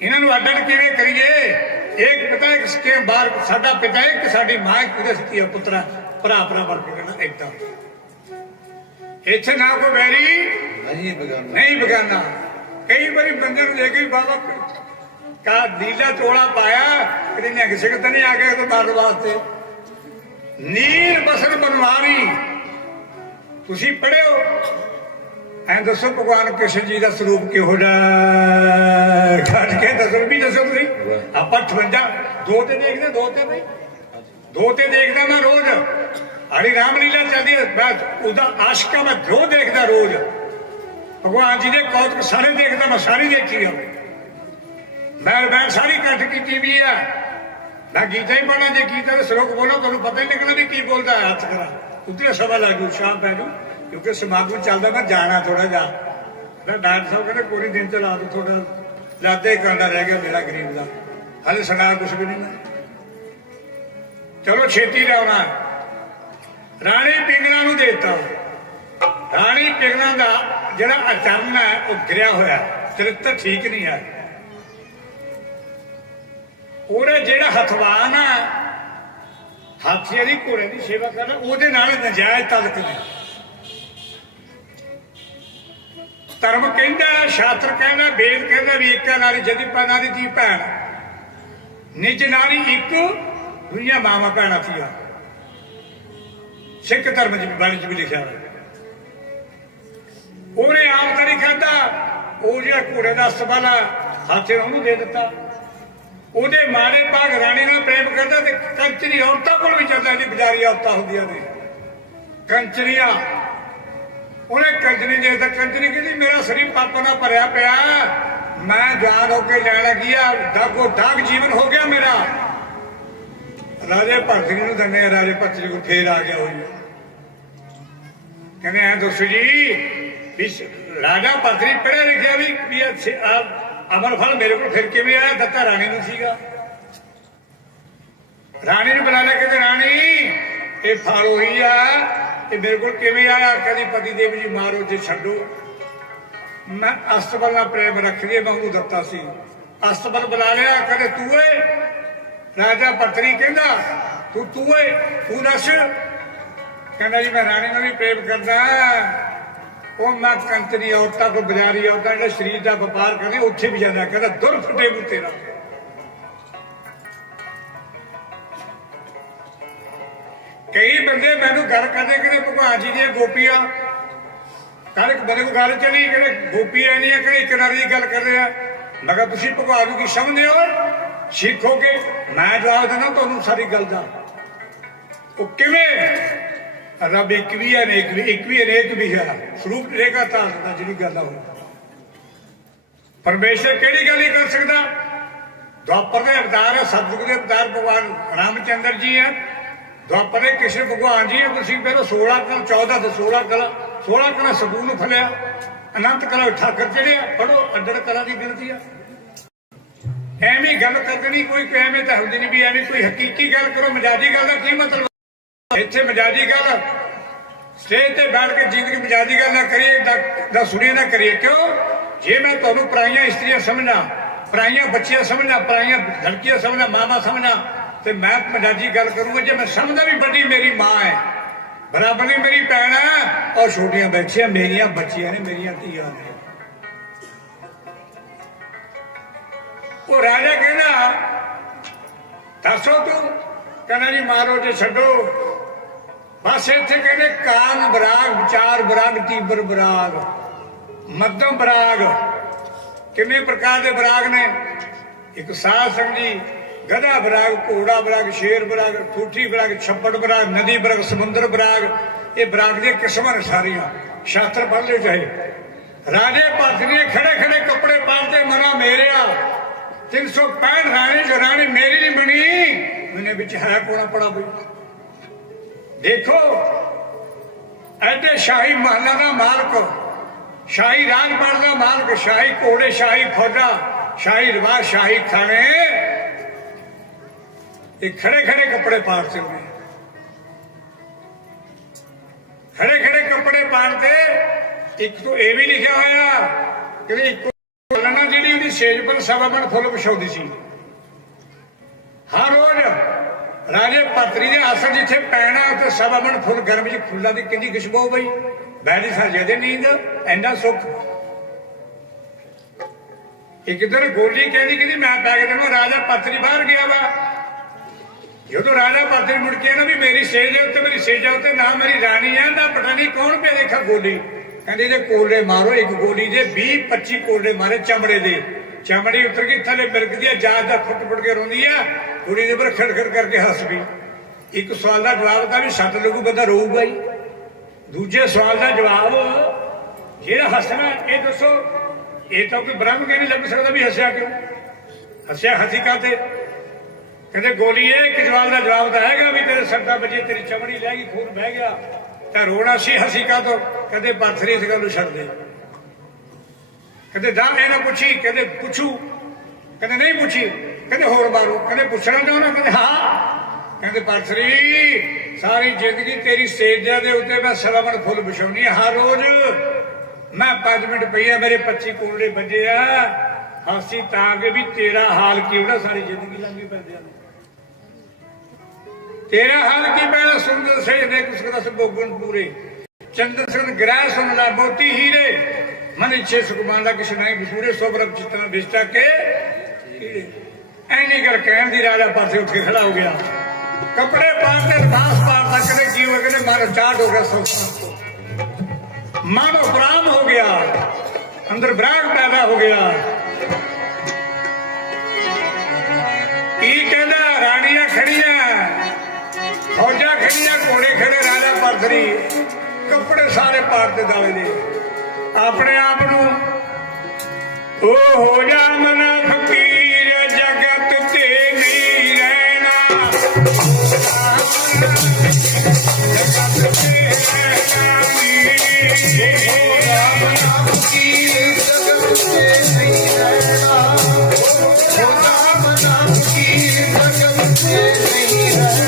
ਇਹਨਾਂ ਨੂੰ ਅੱਡ ਕਿਵੇਂ ਕਰੀਏ ਇੱਕ ਪਿਤਾ ਇੱਕ ਸਕੇ ਬਾਹਰ ਸਾਡਾ ਪਿਤਾ ਇੱਕ ਸਾਡੀ ਮਾਂ ਇੱਕ ਉਹਦੇ ਸਤੀਆ ਪੁੱਤਰਾ ਭਰਾ ਵਰਗੇ ਕਹਿਣਾ ਏਦਾਂ ਇੱਥੇ ਨਾ ਕੋਈ ਵੈਰੀ ਨਹੀਂ ਬਗਾਨਾ ਕਈ ਵਾਰੀ ਬੰਦੇ ਨੂੰ ਦੇਖ ਕੇ ਬਾਬਾ ਕਾ ਨੀਲਾ ਚੋਲਾ ਪਾਇਆ ਕਿਤੇ ਨਿਹੰਗ ਸਿੰਘ ਤਾਂ ਨਹੀਂ ਆ ਗਿਆ ਤੇ ਮਾਰਨ ਵਾਸਤੇ ਨੀਰ ਬਸਰ ਬਨਵਾਰੀ ਤੁਸੀਂ ਪੜਿਓ ਐਂ ਦੱਸੋ ਭਗਵਾਨ ਕ੍ਰਿਸ਼ਨ ਜੀ ਦਾ ਸਰੂਪ ਕਿਹੋ ਜਿਹਾ ਘੱਟ ਕੇ ਦੱਸੋ ਵੀ ਦੱਸੋ ਤੁਸੀਂ ਆਪਾਂ 58 ਦੋ ਤੇ ਦੇਖਦਾ ਮੈਂ ਰੋਜ਼ ਆੜੀ ਰਾਮਲੀਲਾ ਚੱਲਦੀ ਹੈ ਮੈਂ ਉਹਦਾ ਆਸ਼ਕਾ ਮੈਂ ਜੋ ਦੇਖਦਾ ਰੋਜ਼ ਭਗਵਾਨ ਜੀ ਦੇ ਕੌਤਕ ਸਾਰੇ ਦੇਖਦਾ ਮੈਂ ਸਾਰੀ ਦੇਖੀ ਆ ਮੈਂ ਸਾਰੀ ਇਕੱਠ ਕੀਤੀ ਵੀ ਆ ਮੈਂ ਗੀਤਾ ਹੀ ਪੜ੍ਹਨਾ ਜੇ ਗੀਤਾ ਦੇ ਸ਼ਲੋਕ ਬੋਲੋ ਤੁਹਾਨੂੰ ਪਤਾ ਹੀ ਲੱਗਣਾ ਵੀ ਕੀ ਬੋਲਦਾ ਹੱਥ ਕਰਾ ਉੱਤੇ ਸਭਾ ਲੱਗੂ ਸ਼ਾਮ ਪੈ ਜੂ ਕਿਉਂਕਿ ਸਮਾਗਮ ਚੱਲਦਾ ਮੈਂ ਜਾਣਾ ਥੋੜਾ ਜਿਹਾ ਡਾਕਟਰ ਸਾਹਿਬ ਕਹਿੰਦੇ ਪੂਰੀ ਦਿਨ ਚ ਲਾ ਦੋ ਥੋੜਾ ਲਾਦੇ ਕਰਦਾ ਰਹਿ ਗਿਆ ਮੇਰਾ ਗਰੀਬ ਦਾ ਹਾਲੇ ਸੁਣਾ ਕੁਛ ਵੀ ਨਹੀਂ ਮੈਂ ਚਲੋ ਛੇਤੀ ਲਾਉਣਾ ਰਾਣੀ ਪਿੰਗਲਾ ਨੂੰ ਦੇਤਾ ਰਾਣੀ ਪਿੰਗਲਾ ਦਾ ਜਿਹੜਾ ਆਚਰਨ ਹੈ ਉਹ ਗਿਰਿਆ ਹੋਇਆ ਚਰਿੱਤਰ ਠੀਕ ਨਹੀਂ ਹੈ ਉਹਨੇ ਜਿਹੜਾ ਹਥਵਾਨ ਆ ਹਾਥੀਆਂ ਦੀ ਘੋੜੇ ਦੀ ਸੇਵਾ ਕਰਨਾ ਉਹਦੇ ਨਾਲ ਨਜਾਇਜ਼ ਤਾਲੁਕ ਨੇ ਧਰਮ ਕਹਿੰਦਾ ਸ਼ਾਸਤਰ ਕਹਿੰਦਾ ਵੇਦ ਕਹਿੰਦਾ ਵੀ ਏਕਾ ਨਾਰੀ ਜਦੀ ਨਾਰੀ ਦੀ ਭੈਣ ਨਿਜ ਨਾਰੀ ਇੱਕ ਦੁਨੀਆ ਮਾਵਾਂ ਭੈਣਾਂ ਥੀਆਂ ਸਿੱਖ ਧਰਮ ਦੀ ਬਾਣੀ ਚ ਵੀ ਲਿਖਿਆ ਹੋਇਆ ਉਹਨੇ ਆਪ ਤਾਂ ਨਹੀਂ ਖਾਧਾ ਉਹ ਜਿਹੜਾ ਘੋੜੇ ਦਾ ਸਵਾਲਾ ਹਾਥੀ ਉਹਨੂੰ ਦੇ ਦਿੱਤਾ ਉਹਦੇ ਮਾੜੇ ਭਾਗ ਰਾਣੀ ਨਾਲ ਪ੍ਰੇਮ ਕਰਦਾ ਤੇ ਕੰਚਰੀ ਔਰਤਾਂ ਕੋਲ ਵੀ ਜਾਂਦਾ ਜੀ, ਬਜ਼ਾਰੀ ਔਰਤਾਂ ਹੁੰਦੀਆਂ ਨੇ ਕੰਚਰੀਆਂ। ਉਹਨੇ ਕੰਚਰੀ ਦੇ ਤਾਂ ਕੰਚਰੀ ਕਹਿੰਦੀ ਮੇਰਾ ਸਰੀਰ ਪਾਪ ਨਾਲ ਭਰਿਆ ਪਿਆ, ਮੈਂ ਜਾਨ ਹੋ ਕੇ ਲੈਣ ਲੱਗੀ ਆ, ਦਾਗੋ ਦਾਗ ਜੀਵਨ ਹੋ ਗਿਆ ਮੇਰਾ। ਰਾਜੇ ਭਰਤਰੀ ਨੂੰ ਦੰਨੇ, ਰਾਜੇ ਭਰਤਰੀ ਕੋਲ ਫੇਰ ਆ ਗਿਆ ਹੋਈ, ਕਹਿੰਦੇ ਐ ਦੱਸੋ ਜੀ ਵੀ ਰਾਜਾ ਭਰਤਰੀ ਪੜ੍ਹਿਆ ਲਿਖਿਆ ਵੀ ਅਮਰ ਫਲ ਮੇਰੇ ਕੋਲ ਫਿਰ ਕਿਵੇਂ ਆਇਆ? ਦਿੱਤਾ ਰਾਣੀ ਨੂੰ ਸੀਗਾ। ਰਾਣੀ ਨੂੰ ਬੁਲਾ ਲਿਆ, ਕਹਿੰਦੇ ਰਾਣੀ ਇਹ ਫਲ ਉਹੀ ਆ, ਇਹ ਮੇਰੇ ਕੋਲ ਕਿਵੇਂ ਆਇਆ? ਕਹਿੰਦੀ ਪਤੀ ਦੇਵ ਜੀ ਮਾਰੋ ਜੇ ਛੱਡੋ, ਮੈਂ ਅਸਤਬਲ ਨਾਲ ਪ੍ਰੇਮ ਰੱਖਦੀ, ਮੈਂ ਉਹਨੂੰ ਦਿੱਤਾ ਸੀ। ਅਸਤਬਲ ਬੁਲਾ ਲਿਆ, ਕਹਿੰਦੇ ਤੂੰ ਏ? ਰਾਜਾ ਭਰਤਰੀ ਕਹਿੰਦਾ ਤੂੰ ਏ, ਤੂੰ ਦੱਸ। ਕਹਿੰਦਾ ਜੀ ਮੈਂ ਰਾਣੀ ਨਾਲ ਵੀ ਪ੍ਰੇਮ ਕਰਦਾ, ਉਹ ਮੈਂ ਕੰਤਰੀ ਔਰਤਾਂ ਕੋ ਬਜ਼ਾਰੀ ਔਰਤਾਂ ਜਿਹੜਾ ਸਰੀਰ ਦਾ ਵਪਾਰ ਕਰਦੇ ਉੱਥੇ ਵੀ ਜਾਂਦਾ। ਕਹਿੰਦਾ ਦੁਰ ਫਟੇ ਮੂੰਹ ਤੇਰਾ। ਕਈ ਬੰਦੇ ਮੈਨੂੰ ਗੱਲ ਕਰਦੇ ਕਹਿੰਦੇ ਭਗਵਾਨ ਜੀ ਦੀਆਂ ਗੋਪੀਆਂ, ਕੱਲ ਇੱਕ ਬੰਦੇ ਕੋਲ ਗੱਲ ਚੱਲੀ ਕਹਿੰਦੇ ਗੋਪੀ ਰਹਿਣੀ ਹੈ, ਕਹਿੰਦੇ ਇੱਕ ਨਾਰੀ ਦੀ ਗੱਲ ਕਰ ਰਿਹਾ। ਮੈਂ ਕਿਹਾ ਤੁਸੀਂ ਭਗਵਾਨ ਨੂੰ ਕੀ ਸਮਝਦੇ ਹੋ? ਸਿੱਖੋਗੇ? ਮੈਂ ਜਵਾਬ ਦਿੰਦਾ ਤੁਹਾਨੂੰ ਸਾਰੀ ਗੱਲ ਦਾ। ਉਹ ਕਿਵੇਂ? ਰੱਬ ਇੱਕ ਵੀ ਹੈ, ਇੱਕ ਵੀ ਅਨੇਕ ਵੀ ਹੈ, ਸਰੂਪ ਰੇਖਾ ਤਾਂ ਜਿਹੜੀ ਗੱਲ ਆ ਪਰਮੇਸ਼ਰ ਕਿਹੜੀ ਗੱਲ ਹੀ ਕਰ ਸਕਦਾ? ਦੁਆਪਰ ਦੇ ਅਵਤਾਰ ਹੈ, ਸਤਿਯੁਗ ਦੇ ਅਵਤਾਰ ਭਗਵਾਨ ਰਾਮਚੰਦਰ ਜੀ ਹੈ, ਦੁਆਪਰ ਦੇ ਕ੍ਰਿਸ਼ਨ ਭਗਵਾਨ ਜੀ ਹੈ। ਤੁਸੀਂ ਪਹਿਲਾਂ 16 ਕਲਾ 14 ਤੇ 16 ਕਲਾ ਸਗੂ ਨੂੰ ਫਲਿਆ, ਅਨੰਤ ਕਲਾ ਠਾਕਰ ਚੜਿਆ। ਪੜੋ ਅੱਡੜ ਕਲਾ ਦੀ ਗਿਣਤੀ ਆ। ਐਵੇਂ ਗੱਲ ਕਰਨੀ ਕੋਈ ਐਵੇਂ ਤਾਂ ਹੁੰਦੀ ਨਹੀਂ ਵੀ ਐਵੇਂ ਕੋਈ ਹਕੀਕੀ ਗੱਲ ਕਰੋ। ਮਜਾਜੀ ਗੱਲ ਦਾ ਕੀ ਮਤਲਬ? ਇੱਥੇ ਮਜਾਜੀ ਗੱਲ ਸਟੇਜ ਤੇ ਬੈਠ ਕੇ ਜ਼ਿੰਦਗੀ ਮਜਾਜੀ ਗੱਲ ਨਾ ਕਰੀਏ, ਦਾ ਸੁਣੀਏ ਨਾ ਕਰੀਏ। ਕਿਉਂ? ਜੇ ਮੈਂ ਤੁਹਾਨੂੰ ਪਰਾਈਆਂ ਇਸਤਰੀਆਂ ਸਮਝਣਾ, ਪਰਾਈਆਂ ਬੱਚੀਆਂ ਸਮਝਣਾ, ਪਰਾਈਆਂ ਲੜਕੀਆਂ ਸਮਝਣਾ, ਮਾਵਾ ਸਮਝਣਾ, ਤੇ ਮੈਂ ਮਜਾਜੀ ਗੱਲ ਕਰੂੰਗਾ। ਜੇ ਮੈਂ ਸਮਝਦਾ ਵੀ ਵੱਡੀ ਮੇਰੀ ਮਾਂ ਹੈ, ਬਰਾਬਰ ਦੀ ਮੇਰੀ ਭੈਣ ਹੈ, ਔਰ ਛੋਟੀਆਂ ਬੱਚੀਆਂ ਮੇਰੀਆਂ ਬੱਚੀਆਂ ਨੇ, ਮੇਰੀਆਂ ਧੀਆਂ ਨੇ। ਉਹ ਰਾਜਾ ਕਹਿੰਦਾ ਦੱਸੋ ਤੂੰ? ਕਹਿੰਦਾ ਜੀ ਮਾਰੋ ਜੇ ਛੱਡੋ। ਬਸ ਇੱਥੇ ਕਹਿੰਦੇ ਕਾਨ ਬਰਾਗ, ਵਿਚਾਰ ਬਰਾਗ, ਤੀਬਰ ਬਰਾਗ, ਮੱਧਮ ਬਰਾਗ। ਕਿੰਨੇ ਪ੍ਰਕਾਰ ਦੇ ਬਰਾਗ ਨੇ? ਇੱਕ ਸਾਧ ਸੰਗ ਜੀ, ਗਧਾ ਬਰਾਗ, ਘੋੜਾ ਬਰਾਗ, ਸ਼ੇਰ ਬਰਾਗ, ਠੂਠੀ ਬਰਾਗ, ਛੱਪੜ ਬਰਾਗ, ਨਦੀ ਬਰਾਗ, ਸਮੁੰਦਰ ਬਰਾਗ। ਇਹ ਬਰਾਗ ਦੀਆਂ ਕਿਸਮਾਂ ਨੇ ਸਾਰੀਆਂ, ਸ਼ਾਸਤਰ ਪੜ੍ਹ ਲਿਓ ਚਾਹੇ। ਰਾਜੇ ਭਰਤਰੀ ਖੜੇ ਖੜੇ ਕੱਪੜੇ ਪਾਉਂਦੇ, ਮਨਾ ਮੇਰਿਆ 365 ਰਾਣੀ ਜੋ ਰਾਣੀ ਮੇਰੀ ਨਹੀਂ ਬਣੀ, ਮੈਨੇ ਵਿੱਚ ਹੈ ਕੋਣਾ ਪੜਾ ਬਈ। ਦੇਖੋ ਐਡੇ ਸ਼ਾਹੀ ਮਹਲਾਂ ਦਾ ਮਾਲਕ, ਸ਼ਾਹੀ ਰਾਜਪਾਲ ਦਾ ਮਾਲਕ, ਸ਼ਾਹੀ ਘੋੜੇ, ਸ਼ਾਹੀ ਫੌਜਾਂ, ਸ਼ਾਹੀ ਰਿਵਾਜ, ਸ਼ਾਹੀ ਖਾਣੇ, ਇਹ ਖੜੇ ਖੜੇ ਕੱਪੜੇ ਪਾੜਦੇ ਹੋਏ, ਖੜੇ ਖੜੇ ਕੱਪੜੇ ਪਾੜਦੇ। ਇੱਕ ਤੋਂ ਇਹ ਵੀ ਲਿਖਿਆ ਹੋਇਆ ਕਿ ਇੱਕ ਨਾ ਜਿਹੜੀ ਉਹਦੀ ਸੇਜ ਪਰ ਸਵਾ ਮਣ ਫੁੱਲ ਵਿਛਾਉਂਦੀ ਸੀ ਹਰ ਰੋਜ਼। ਰਾਜੇ ਭਰਤਰੀ ਦੇ ਆਸਣ ਜਿੱਥੇ ਪੈਣਾ ਉੱਥੇ ਸਵਾ ਮਣ ਫੁੱਲ ਗਰਮ ਚ ਫੁੱਲਾਂ ਦੀ ਕਿੰਨੀ ਖੁਸ਼ਬੂ ਬਈ, ਬੈਠੀ ਸਾਜੇ ਦੇ ਨੀਂਦ, ਇੰਨਾ ਸੁੱਖ। ਇੱਕ ਦਿਨ ਗੋਲੀ ਕਹਿੰਦੀ ਮੈਂ ਪੈ ਕੇ ਦੇਣਾ। ਰਾਜਾ ਭਰਤਰੀ ਬਾਹਰ ਗਿਆ ਵਾ। ਜਦੋਂ ਰਾਜਾ ਭਰਤਰੀ ਮੁੜ ਕੇ ਨਾ ਵੀ ਮੇਰੀ ਸੇਜ ਹੈ ਉੱਤੇ, ਮੇਰੀ ਸੇਜ ਉੱਤੇ ਨਾ ਮੇਰੀ ਰਾਣੀ ਹੈ ਨਾ ਪਤਾ ਨਹੀਂ ਕੌਣ ਪਿਆ। ਦੇਖਾ ਗੋਲੀ, ਕਹਿੰਦੇ ਜੇ ਕੋਲੇ ਮਾਰੋ, ਇੱਕ ਗੋਲੀ ਦੇ 20-25 ਕੋਲੇ ਮਾਰੇ ਚਮੜੇ ਦੇ। ਚਮੜੀ ਉਤਰ ਗਈ ਥੱਲੇ ਬਿਰਕਦੀ ਆ, ਜਾਤ ਦਾ ਫੁੱਟ ਕੇ ਰੋਂਦੀ ਆ। ਕੁੜੀ ਦੇ ਉੱਪਰ ਖੜਖੜ ਕਰਕੇ ਹੱਸ ਗਈ। ਇੱਕ ਸਵਾਲ ਦਾ ਜਵਾਬ ਤਾਂ ਵੀ ਸੱਤ ਲੱਗੂ ਬੰਦਾ ਰੋਊਗਾ ਹੀ। ਦੂਜੇ ਸਵਾਲ ਦਾ ਜਵਾਬ ਜਿਹੜਾ ਹੱਸਣਾ, ਇਹ ਦੱਸੋ ਇਹ ਤਾਂ ਕੋਈ ਬ੍ਰਹਮ ਕੇ ਨਹੀਂ ਲੱਭ ਸਕਦਾ ਵੀ ਹੱਸਿਆ ਕਿਉਂ? ਹੱਸਿਆ ਹੱਸੀ ਕਾਤੇ? ਕਹਿੰਦੇ ਗੋਲੀਏ ਇੱਕ ਸਵਾਲ ਦਾ ਜਵਾਬ ਤਾਂ ਹੈਗਾ ਵੀ ਤੇਰੇ ਸੱਟਾਂ ਵੱਜੇ, ਤੇਰੀ ਚਮੜੀ ਲੈ ਗਈ, ਖੂਨ ਬਹਿ ਗਿਆ, ਤਾਂ ਰੋਣਾ ਸੀ ਹੱਸੀ ਕਾਤੋਂ? ਕਹਿੰਦੇ ਭਰਤਰੀ ਇਸ ਗੱਲ ਨੂੰ ਛੱਡ ਦੇ। ਕਹਿੰਦੇ ਦਾ ਇਹ ਨਾ ਪੁੱਛੀ, ਕਹਿੰਦੇ ਪੁੱਛੂ, ਕਹਿੰਦੇ ਨਹੀਂ ਪੁੱਛੀ, ਕਹਿੰਦੇ ਹੋਰ ਮਾਰੂ, ਕਹਿੰਦੇ ਪੁੱਛਣਾ ਚਾਹੁੰਦਾ, ਕਹਿੰਦੇ ਹਾਂ। ਕਹਿੰਦੇ ਭਰਤਰੀ ਸਾਰੀ ਜ਼ਿੰਦਗੀ ਤੇਰੀ ਸੇਜਾਂ ਦੇ ਉੱਤੇ ਮੈਂ ਸਵਾ ਮਣ ਫੁੱਲ ਵਿਛਾਉਣੀ ਆ ਹਰ ਰੋਜ਼। ਮੈਂ 5 ਮਿੰਟ ਪਈਆ, ਮੇਰੇ 25 ਕੋਲੇ ਵੱਜੇ ਆ। ਹਾਸੀ ਤਾਂ ਕਿ ਵੀ ਤੇਰਾ ਹਾਲ ਕੀ ਹੋਣਾ, ਸਾਰੀ ਜ਼ਿੰਦਗੀ ਲੰਘੀ ਪੈਂਦੇ ਆ। ਤੇਰਾ ਹਾਲ ਕੀ ਪੈਣਾ? ਸੁੰਦਰ ਸੇ ਨੇ ਕੁਛ ਦਾ ਸਭੋਗਣ ਪੂਰੇ, ਚੰਦਰ ਸਿੰਘ ਗ੍ਰਹਿ ਸੁਣ ਲਾ ਮੋਤੀ ਹੀਰੇ, ਮਨ ਇੱਛੇ ਸੁਖਮਾਨ ਦਾ ਕਿਛ ਨਹੀਂ ਬਸੂਰੇ, ਸੋਬਰਬ ਚਿਤਨਾ ਵਿਸ਼ਟਾ ਕੇ। ਐਨੀ ਗੱਲ ਕਹਿਣ ਦੀ ਰਾਜਾ ਪਾਸੇ ਉੱਠ ਕੇ ਖੜਾ ਹੋ ਗਿਆ। ਕੱਪੜੇ ਪਾੜਦੇ ਅਰਦਾਸ ਪਾੜ ਸਕਦੇ ਕੀ ਹੋ ਗਏ, ਮਨ ਚਾਟ ਹੋ ਗਿਆ, ਸੌਖਾ ਮਨ ਉਪਰਾਮ ਹੋ ਗਿਆ, ਅੰਦਰ ਬਰਾਗ ਪੈਦਾ ਹੋ ਗਿਆ। खड़िया फौजा खड़िया घोड़े खड़े राजा परथरी कपड़े सारे पारते दावे दे अपने आप ओ हो जा मना फकीर जगत ते नहीं रहना जगत ते रहना फकीर जगत ते नहीं रहना फकीर जगत ते नहीं रहना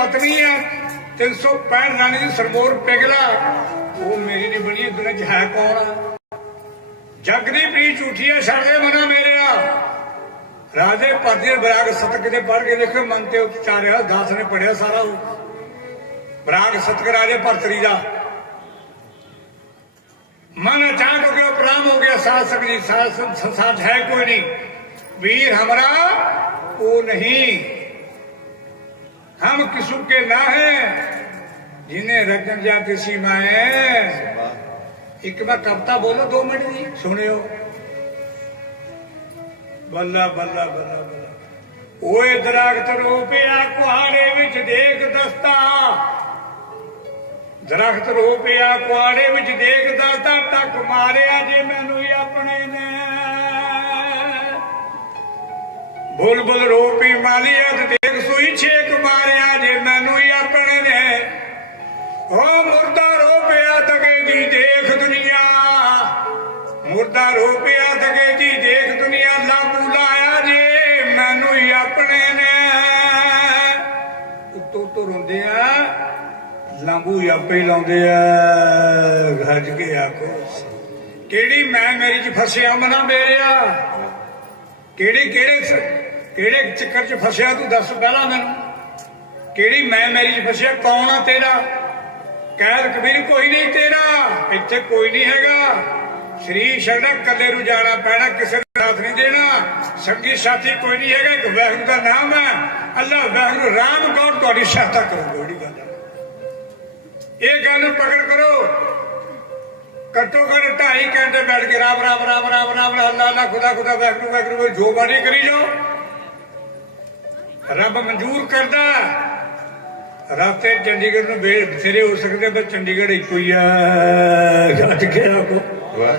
पत्नी है 365 रानी की सरमोर पिघला वो मेरी नहीं बनी दुनिया च है कौन जग दी पी झूठी है छड़ दे मना मेरे राजे परदी बराग सतक ने पढ़ के देखो मन ते उचारिया दास ने पढ़िया सारा बराग सतक राजे भरतरी का मन अचानक हो गया प्रणाम हो गया शासक जी संसार है कोई नहीं वीर हमारा वो नहीं हम किसु के ना है जिन्हें रगन जाती सीमाएं एक बार कविता बोलो 2 मिनट की सुनियो बल्ला बल्ला बल्ला बल्ला ओए दरख्त रोपिया कुहाड़े विच देख दस्ता दरख्त रोपिया कुहाड़े विच देख दस्ता टक मारिया जे मैनू ही अपने ने बुलबुल रोपी मालिया देख सुई छेक मारिया जे मैनू ही अपने ने ओ मुर्दा रोपिया तके जी देख दुनिया मुर्दा रोपिया तके जी देख दुनिया लाबू लाया जे मैनू ही अपने ने उत्तों तो रोंदे आ लांबू ही आपे लाउंदे आ गज के आखो केड़ी मैं मेरी च फसिया मना मेरिया केड़ी केड़े चक्कर च फसिया तू दस पहला मैनू केड़ी मैं मेरी च फसिया कौन आ तेरा कैद कबीर कोई नहीं तेरा इत्थे कोई नहीं हैगा शरीर छड़ना कले नूं जाना पैना किसी नूं साथ नहीं देना संगी साथी कोई नहीं हैगा एक वाहिगुरू का नाम है अल्लाह वाहिगुरू राम कौर तुहाडी सहायता करूगा बड़ी गल ये गल पकड़ करो घट्टो घट 2.5 घंटे बैठ के राम राम राम राम राम अल्लाह अल्लाह खुदा खुदा वाहिगुरू वाहिगुरू जो मर्जी करी जाओ रब मंजूर करदा राते चंडीगढ़ में बथेरे हो सकते पर चंडीगढ़ एक ही घट गया को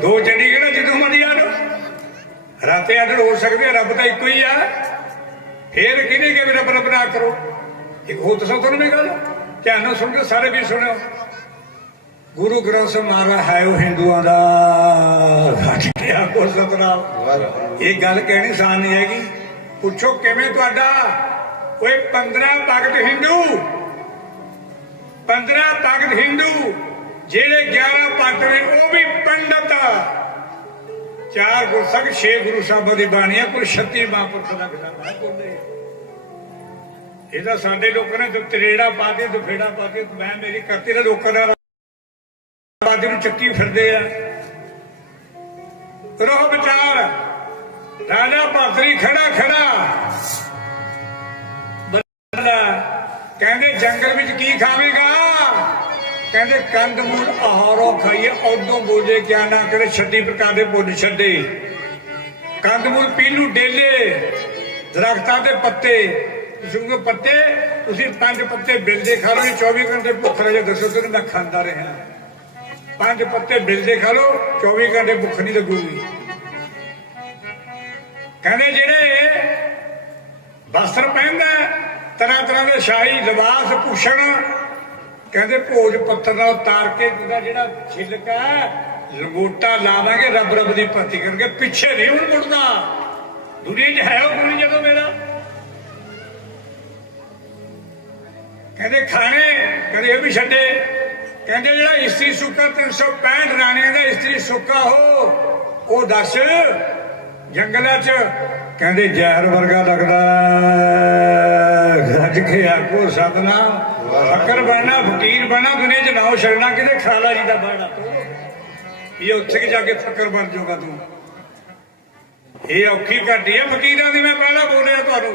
2 चंडीगढ़ जो मर्जी आ जाओ राते आडर हो सकते रब तो एक ही है फिर किने के रब रब ना करो एक हो तो तुम भी गल ध्यान सुन के सारे भी सुनो गुरु ग्रंथ ਸਾਹਿਬ ਮਹਾਰਾਜ है वो हिंदुओं का को सतनाम। ये गल कहनी आसान नहीं हैगी। पुछो किवें तुहाडा ओए 15 भगत हिंदू 15 भगत हिंदू जेड़े 11 पंथ ने वो भी पंडित 4 गुरसख 6 गुरु साहबां दी बाणियां कुल 36 महापुरखां दा किताब है बोले। ये तो साडे लोकां ने तरेड़ा पा के दुफेड़ा पा के मैं मेरी करती ना लोकां दा बादी नूं चक्की फिरदे आ। रोह विचार राजा भातरी खड़ा खड़ा कहते जंगल में की खावेगा कहते कंद मूल आहारों खाइए उदों बोले क्या ना करे 36 प्रकार के भुज छे। कंद मूल पीलू डेले दरख्तां दे पत्ते पत्ते तुसीं 5 पत्ते बिलदे खा लो 24 घंटे भुख रहे दसो तो मैं खाता रहा 5 पत्ते बिलदे खा लो 24 घंटे भुख नहीं लगूगी। कहते जेड़े वस्त्र पहनदा तरह तरह के शाही लिबास भूषण कहते भोज पत्थर नाल उतार के जेड़ा छिलका लंगोटा लावांगे रब रब की भर्ती करके पिछे नहीं हुण मुड़दा। दुनिया च है वो गुरु जदों मेरा कहते खाने कदे ये भी छड्डे कहते जेड़ा इस्त्री सुक्का 365 राणियां दा इस्त्री सुक्का हो दस जंगलों च कहते जहर वर्गा लगता गज के आखो सतनाम। फकर बनना फकीर बनना दुनिया च नाओ छड़ना कि खाला जी का बाड़ा ये उत्थे जाके फकर बन जाऊगा तू। ये औखी घटी है फकीर की। मैं पहला बोलिया तुहानू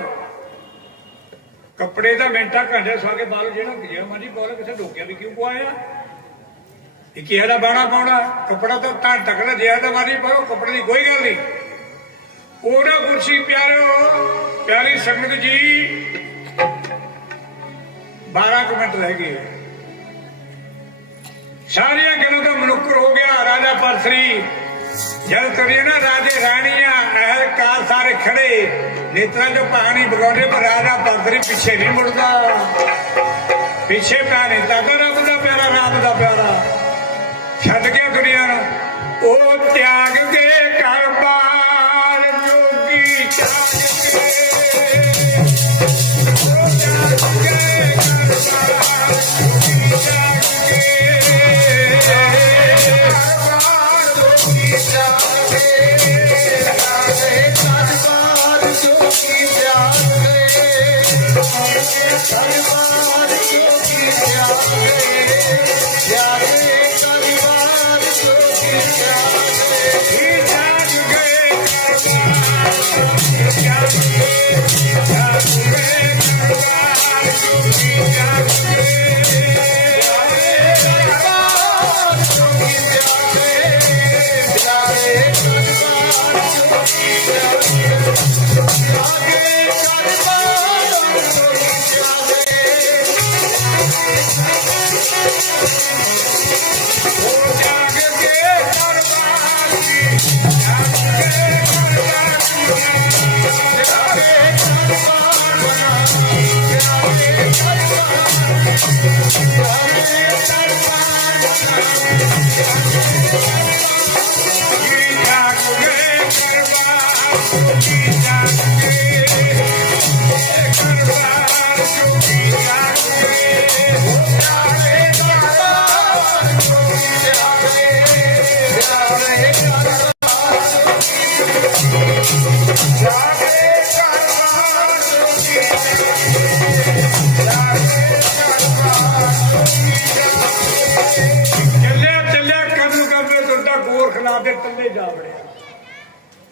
कपड़े का मिनटा घंटे सवा के बाल जो मर्जी पा लो किसी डोकिया भी क्यों पवाया किसी का बाणा पाउना कपड़ा तो ढकना जिया तो मर्जी पाओ कपड़े की कोई गल नहीं। ओना गुरसी प्यारो प्यारी संगत जी 12 मिनट रह गए सारिया गलों तो मनुक्कर हो गया। राजा परसरी जल करिए ना राजे रानियां अहलकार सारे खड़े नेत्रा जो पानी बगाने पर राजा परसरी पीछे नहीं मुड़ता पीछे पै नहीं ताकत रब का प्यारा राम का प्यारा छड़ गया दुनिया ओ त्याग के घर बार जोगी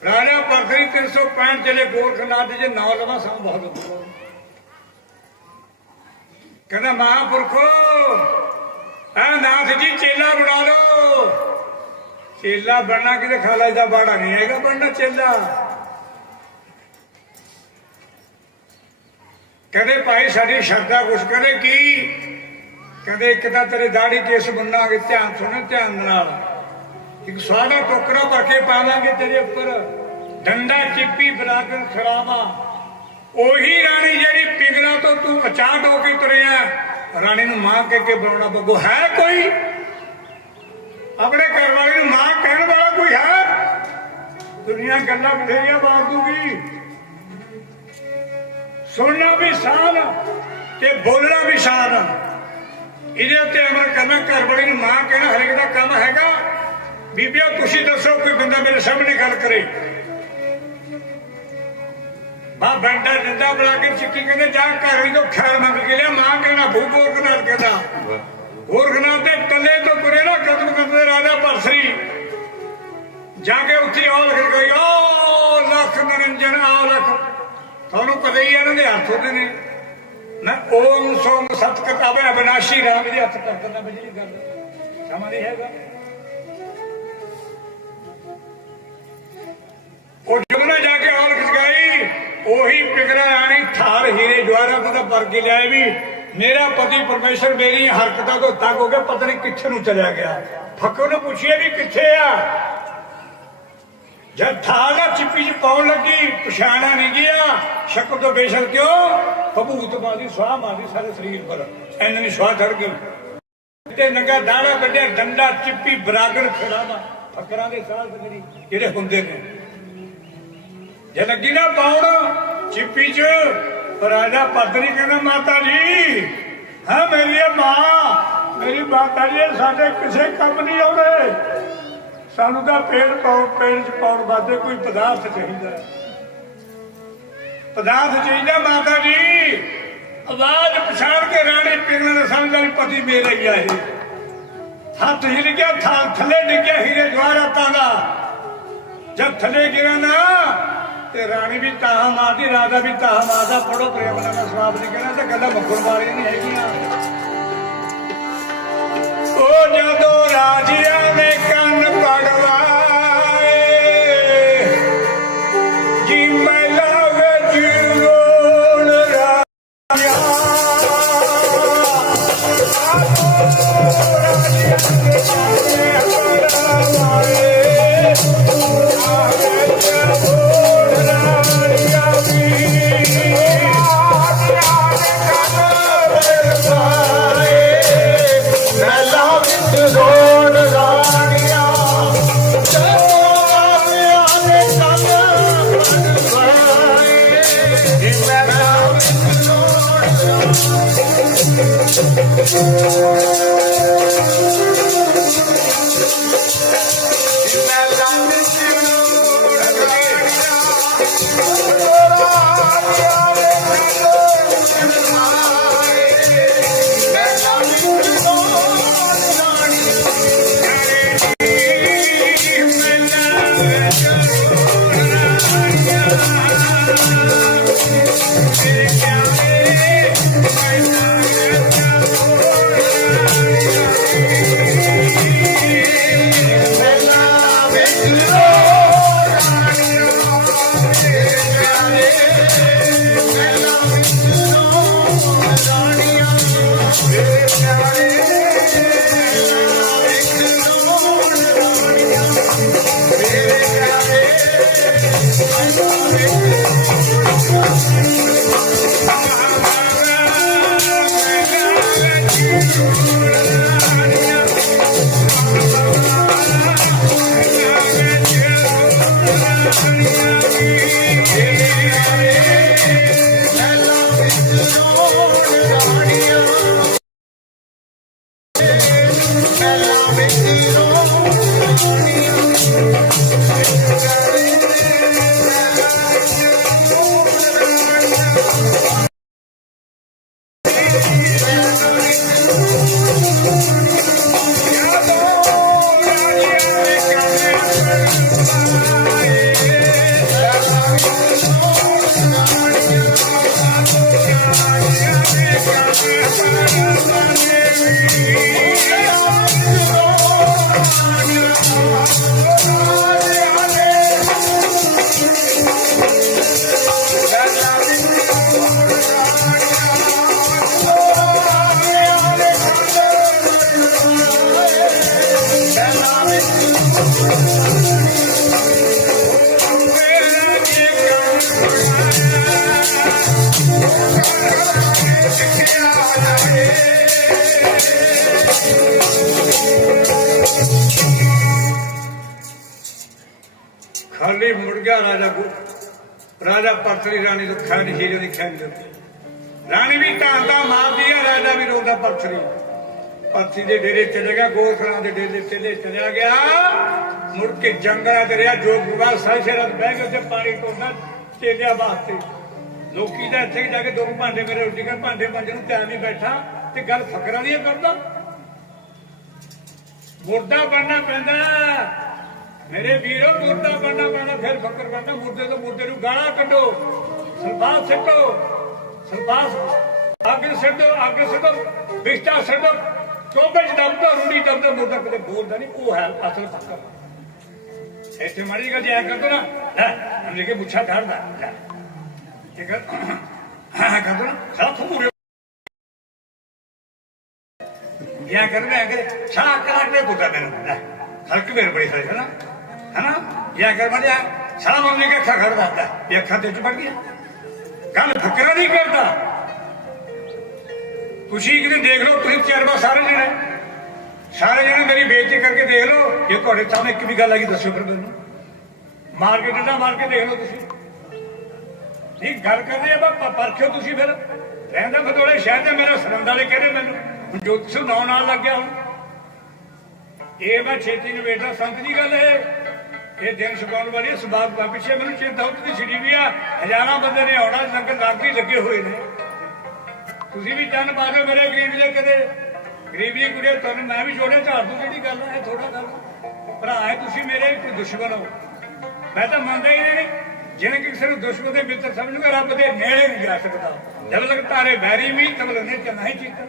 राजा परसरी 365 चले गोरखनाथ जी नौ लवा सन बहुत कहना महापुरखो नाथ जी चेला बना लो। चेला बनना किसी खाला जी का बाड़ा नहीं है बनना चेला। कहते भाई साड़ी श्रद्धा कुछ करे की कहते एक तो तेरे दाढ़ी केस बनना ध्यान सुने ध्यान नाल एक साड़ा टोकरा भर के पावांगे तेरे उपर डंडा चिप्पी बराकर खरावा ओही रानी जी पिंगला तो तू अचाट होके तुरिया रानी नूं मां कह के बुलाना पगो है कोई अपने घर वाले को मां कहने वाला कोई है? दुनिया गल्ला बथेरिया मार दूगी। सुनना भी शान ते बोलना भी शान। ਇਹਦੇ ਉੱਤੇ ਅਮਲ ਕਰਨਾ। ਘਰ ਵਾਲੀ ਨੂੰ ਮਾਂ ਕਹਿਣਾ ਹਰੇਕ ਦਾ ਕੰਮ ਹੈਗਾ। ਬੀਬੀਆਂ ਤੁਸੀਂ ਦੱਸੋ ਕੋਈ ਬੰਦਾ ਮੇਰੇ ਸਾਹਮਣੇ ਗੱਲ ਕਰੇ। ਮਾਂ ਬੰਦਾ ਡੰਡਾ ਬਣਾ ਕੇ ਚਿੱਟੀ ਕਹਿੰਦੇ ਜਾ ਘਰ ਵਾਲੀ ਤੋਂ ਖੈਰ ਮੰਗ ਕੇ ਲਿਆ। ਮਾਂ ਕਹਿਣਾ ਭੂ ਗੋਰਖਨਾਥ ਕਹਿੰਦਾ ਗੋਰਖਨਾਥ ਦੇ ਟੱਲੇ ਤੋਂ ਤੁਰੇ ਨਾ ਕਦਮ ਕਰਦੇ ਰਾਜਾ ਭਰਸਰੀ ਜਾ ਕੇ ਉੱਥੇ ਉਹ ਲਿਖ ਗਈ ਓ ਲੱਖ ਨਿਰੰਜਨ ਆ ਲੱਖ। ਤੁਹਾਨੂੰ ਪਤਾ ਹੀ ਇਹਨਾਂ ਦੇ ਹੱਥ ਹੁੰਦੇ ਨੇ ਨਾ ਓਮ ਸੋਮ ਸਤ ਕਿਤਾਬ ਅਬਨਾਸ਼ੀ ਰਾਮ ਦੇ ਹੱਥ ਕਰ ਦਿੰਦਾ। ਜਿਹੜੀ ਗੱਲ ਸਮਝ ਨਹੀਂ ਹੈਗਾ ਉਹ ਜਮਨਾ ਜਾ ਕੇ ਔਲਖ ਜਗਾਈ। ਉਹੀ ਪਿਗਰਾ ਰਾਣੀ ਥਾਰ ਹੀਰੇ ਜਵਾਹਰਾਤ ਦਾ ਭਰ ਕੇ ਲਿਆਏ ਵੀ ਮੇਰਾ ਪਤੀ ਪਰਮੇਸ਼ਰ ਮੇਰੀ ਹਰਕਤਾਂ ਤੋਂ ਤੰਗ ਹੋ ਗਿਆ ਪਤਾ ਨਹੀਂ ਕਿੱਥੇ ਨੂੰ ਚਲਿਆ ਗਿਆ। ਫਕਰ ਨੂੰ ਪੁੱਛਿਆ ਵੀ ਕਿੱਥੇ ਆ। जब थाल चिप्पी च पाउन लगी पछाणा नहीं गया। शक्ल तो बेशक क्यों भभूत मारी स्वाह मारी सारे शरीर पर इन्नी स्वाह चढ़ गई। नंगा दाड़ा कढ़िया डंडा चिप्पी बरागड़ खड़ा फकरां दे साल जेडे हुंदे ने जे लगी ना पाउन चिप्पी च राजा भद्री कहना माता जी हाँ मेरी मां मेरी माता जी साडे किसे कम नहीं आउंदे। सानू तो पेड़ पाओ पेड़ च पाउन वास्ते कोई पदार्थ चाहिए। पदार्थ चाहिए माता जी। आवाज पछाड़ के रानी पिघला ने समझ ली पति मेरा ही है। हाथ हिल गया थले डिग्या हीरे जवाहरातां दा। जब थले गिरा ना ते रानी भी ताहा मारदी राजा भी ताहा मारदा। पढ़ो प्रेम नाल स्वाब नहीं कहना ते गल्लां मुकण वालियां नहीं हैगियां। ओ जदों राजिया ने कंन पगलाए जी मैला विच रोण राजिया। खाली मुड़ गया राजा को। राजा परथली रानी तो खैर हीरे की खैर देती। रानी भी तांता मार दिया, राजा भी रोंदा परथली। परथी के डेरे चले गया, गोरखा के डेरे चले चलिया गया। मुड़ के जंगल च रहा, जोग विवाह सारी शहर बह गए पानी टोड़ना चेलिया वास्ते। लोकी तो इतने जाके दो भांडे मेरे रोटी का भांडे मांजे टाइम ही बैठा तो गल फकरा दी करता। मुर्दा बनना पैंदा मेरे वीरो, मुर्दा बनना पैंदा, फिर फकर बनना। मुर्दे तो मुर्दे को गाला कड्डो, सलफास सिੱਟੋ, सलफास अग सिੱਟੋ, अग सिੱਟੋ, बिस्टा सिੱਟो, चोबे च दबदा, रूढ़ी दबदा, मुर्दा कदे बोलता नहीं। वो है असल फकर। ऐसे माड़ी गल ऐ कर दो ना, लेके मुच्छा काटदा कर दो ना, सारा थूरे या कर सारा कराट में पुता मेरे हल्क मेरे बड़ी सारी है ना या कर बढ़िया सारा मम्मी का अखा खड़ जाता है, ये अखा तेज बढ़ गया। गल फकरा नहीं करता। तुम एक दिन देख लो, तुम चेयरमैन सारे जने मेरी बेइज्जती करके देख लो। ये थोड़े सामने एक भी गल आएगी दसो फिर मैनू मार के डंडा मार के देख लो। तुम ठीक गल कर रहे परखियो। तुम फिर रहता बदौले शहर मेरा सरंद वाले कहते मैनू ज्योतिष नौ नाल लग गया। हूँ ये मैं छेती नवेड़ा संत की गल है। ये दिन छुपाने वाली सुभाग पिछले मैंने चिंता उतनी छिड़ी भी आ। हजारों बंदे ने आना, लंगर लाग ही लगे हुए ने। तुम भी चंद पा दो मेरे गरीब ने कदे गरीब जी कुड़े तुम मैं भी छोड़े झाड़ दूं। कि गल है थोड़ा गल भरा है, तुम मेरे कोई दुश्मन हो। मैं तो मानता ही नहीं जिन्हें किसी को दुश्मन के मित्र समझ के रब के नेड़े नहीं जा सकता। जब तक तारे बैरी भी तब तक नहीं चलना ही चीता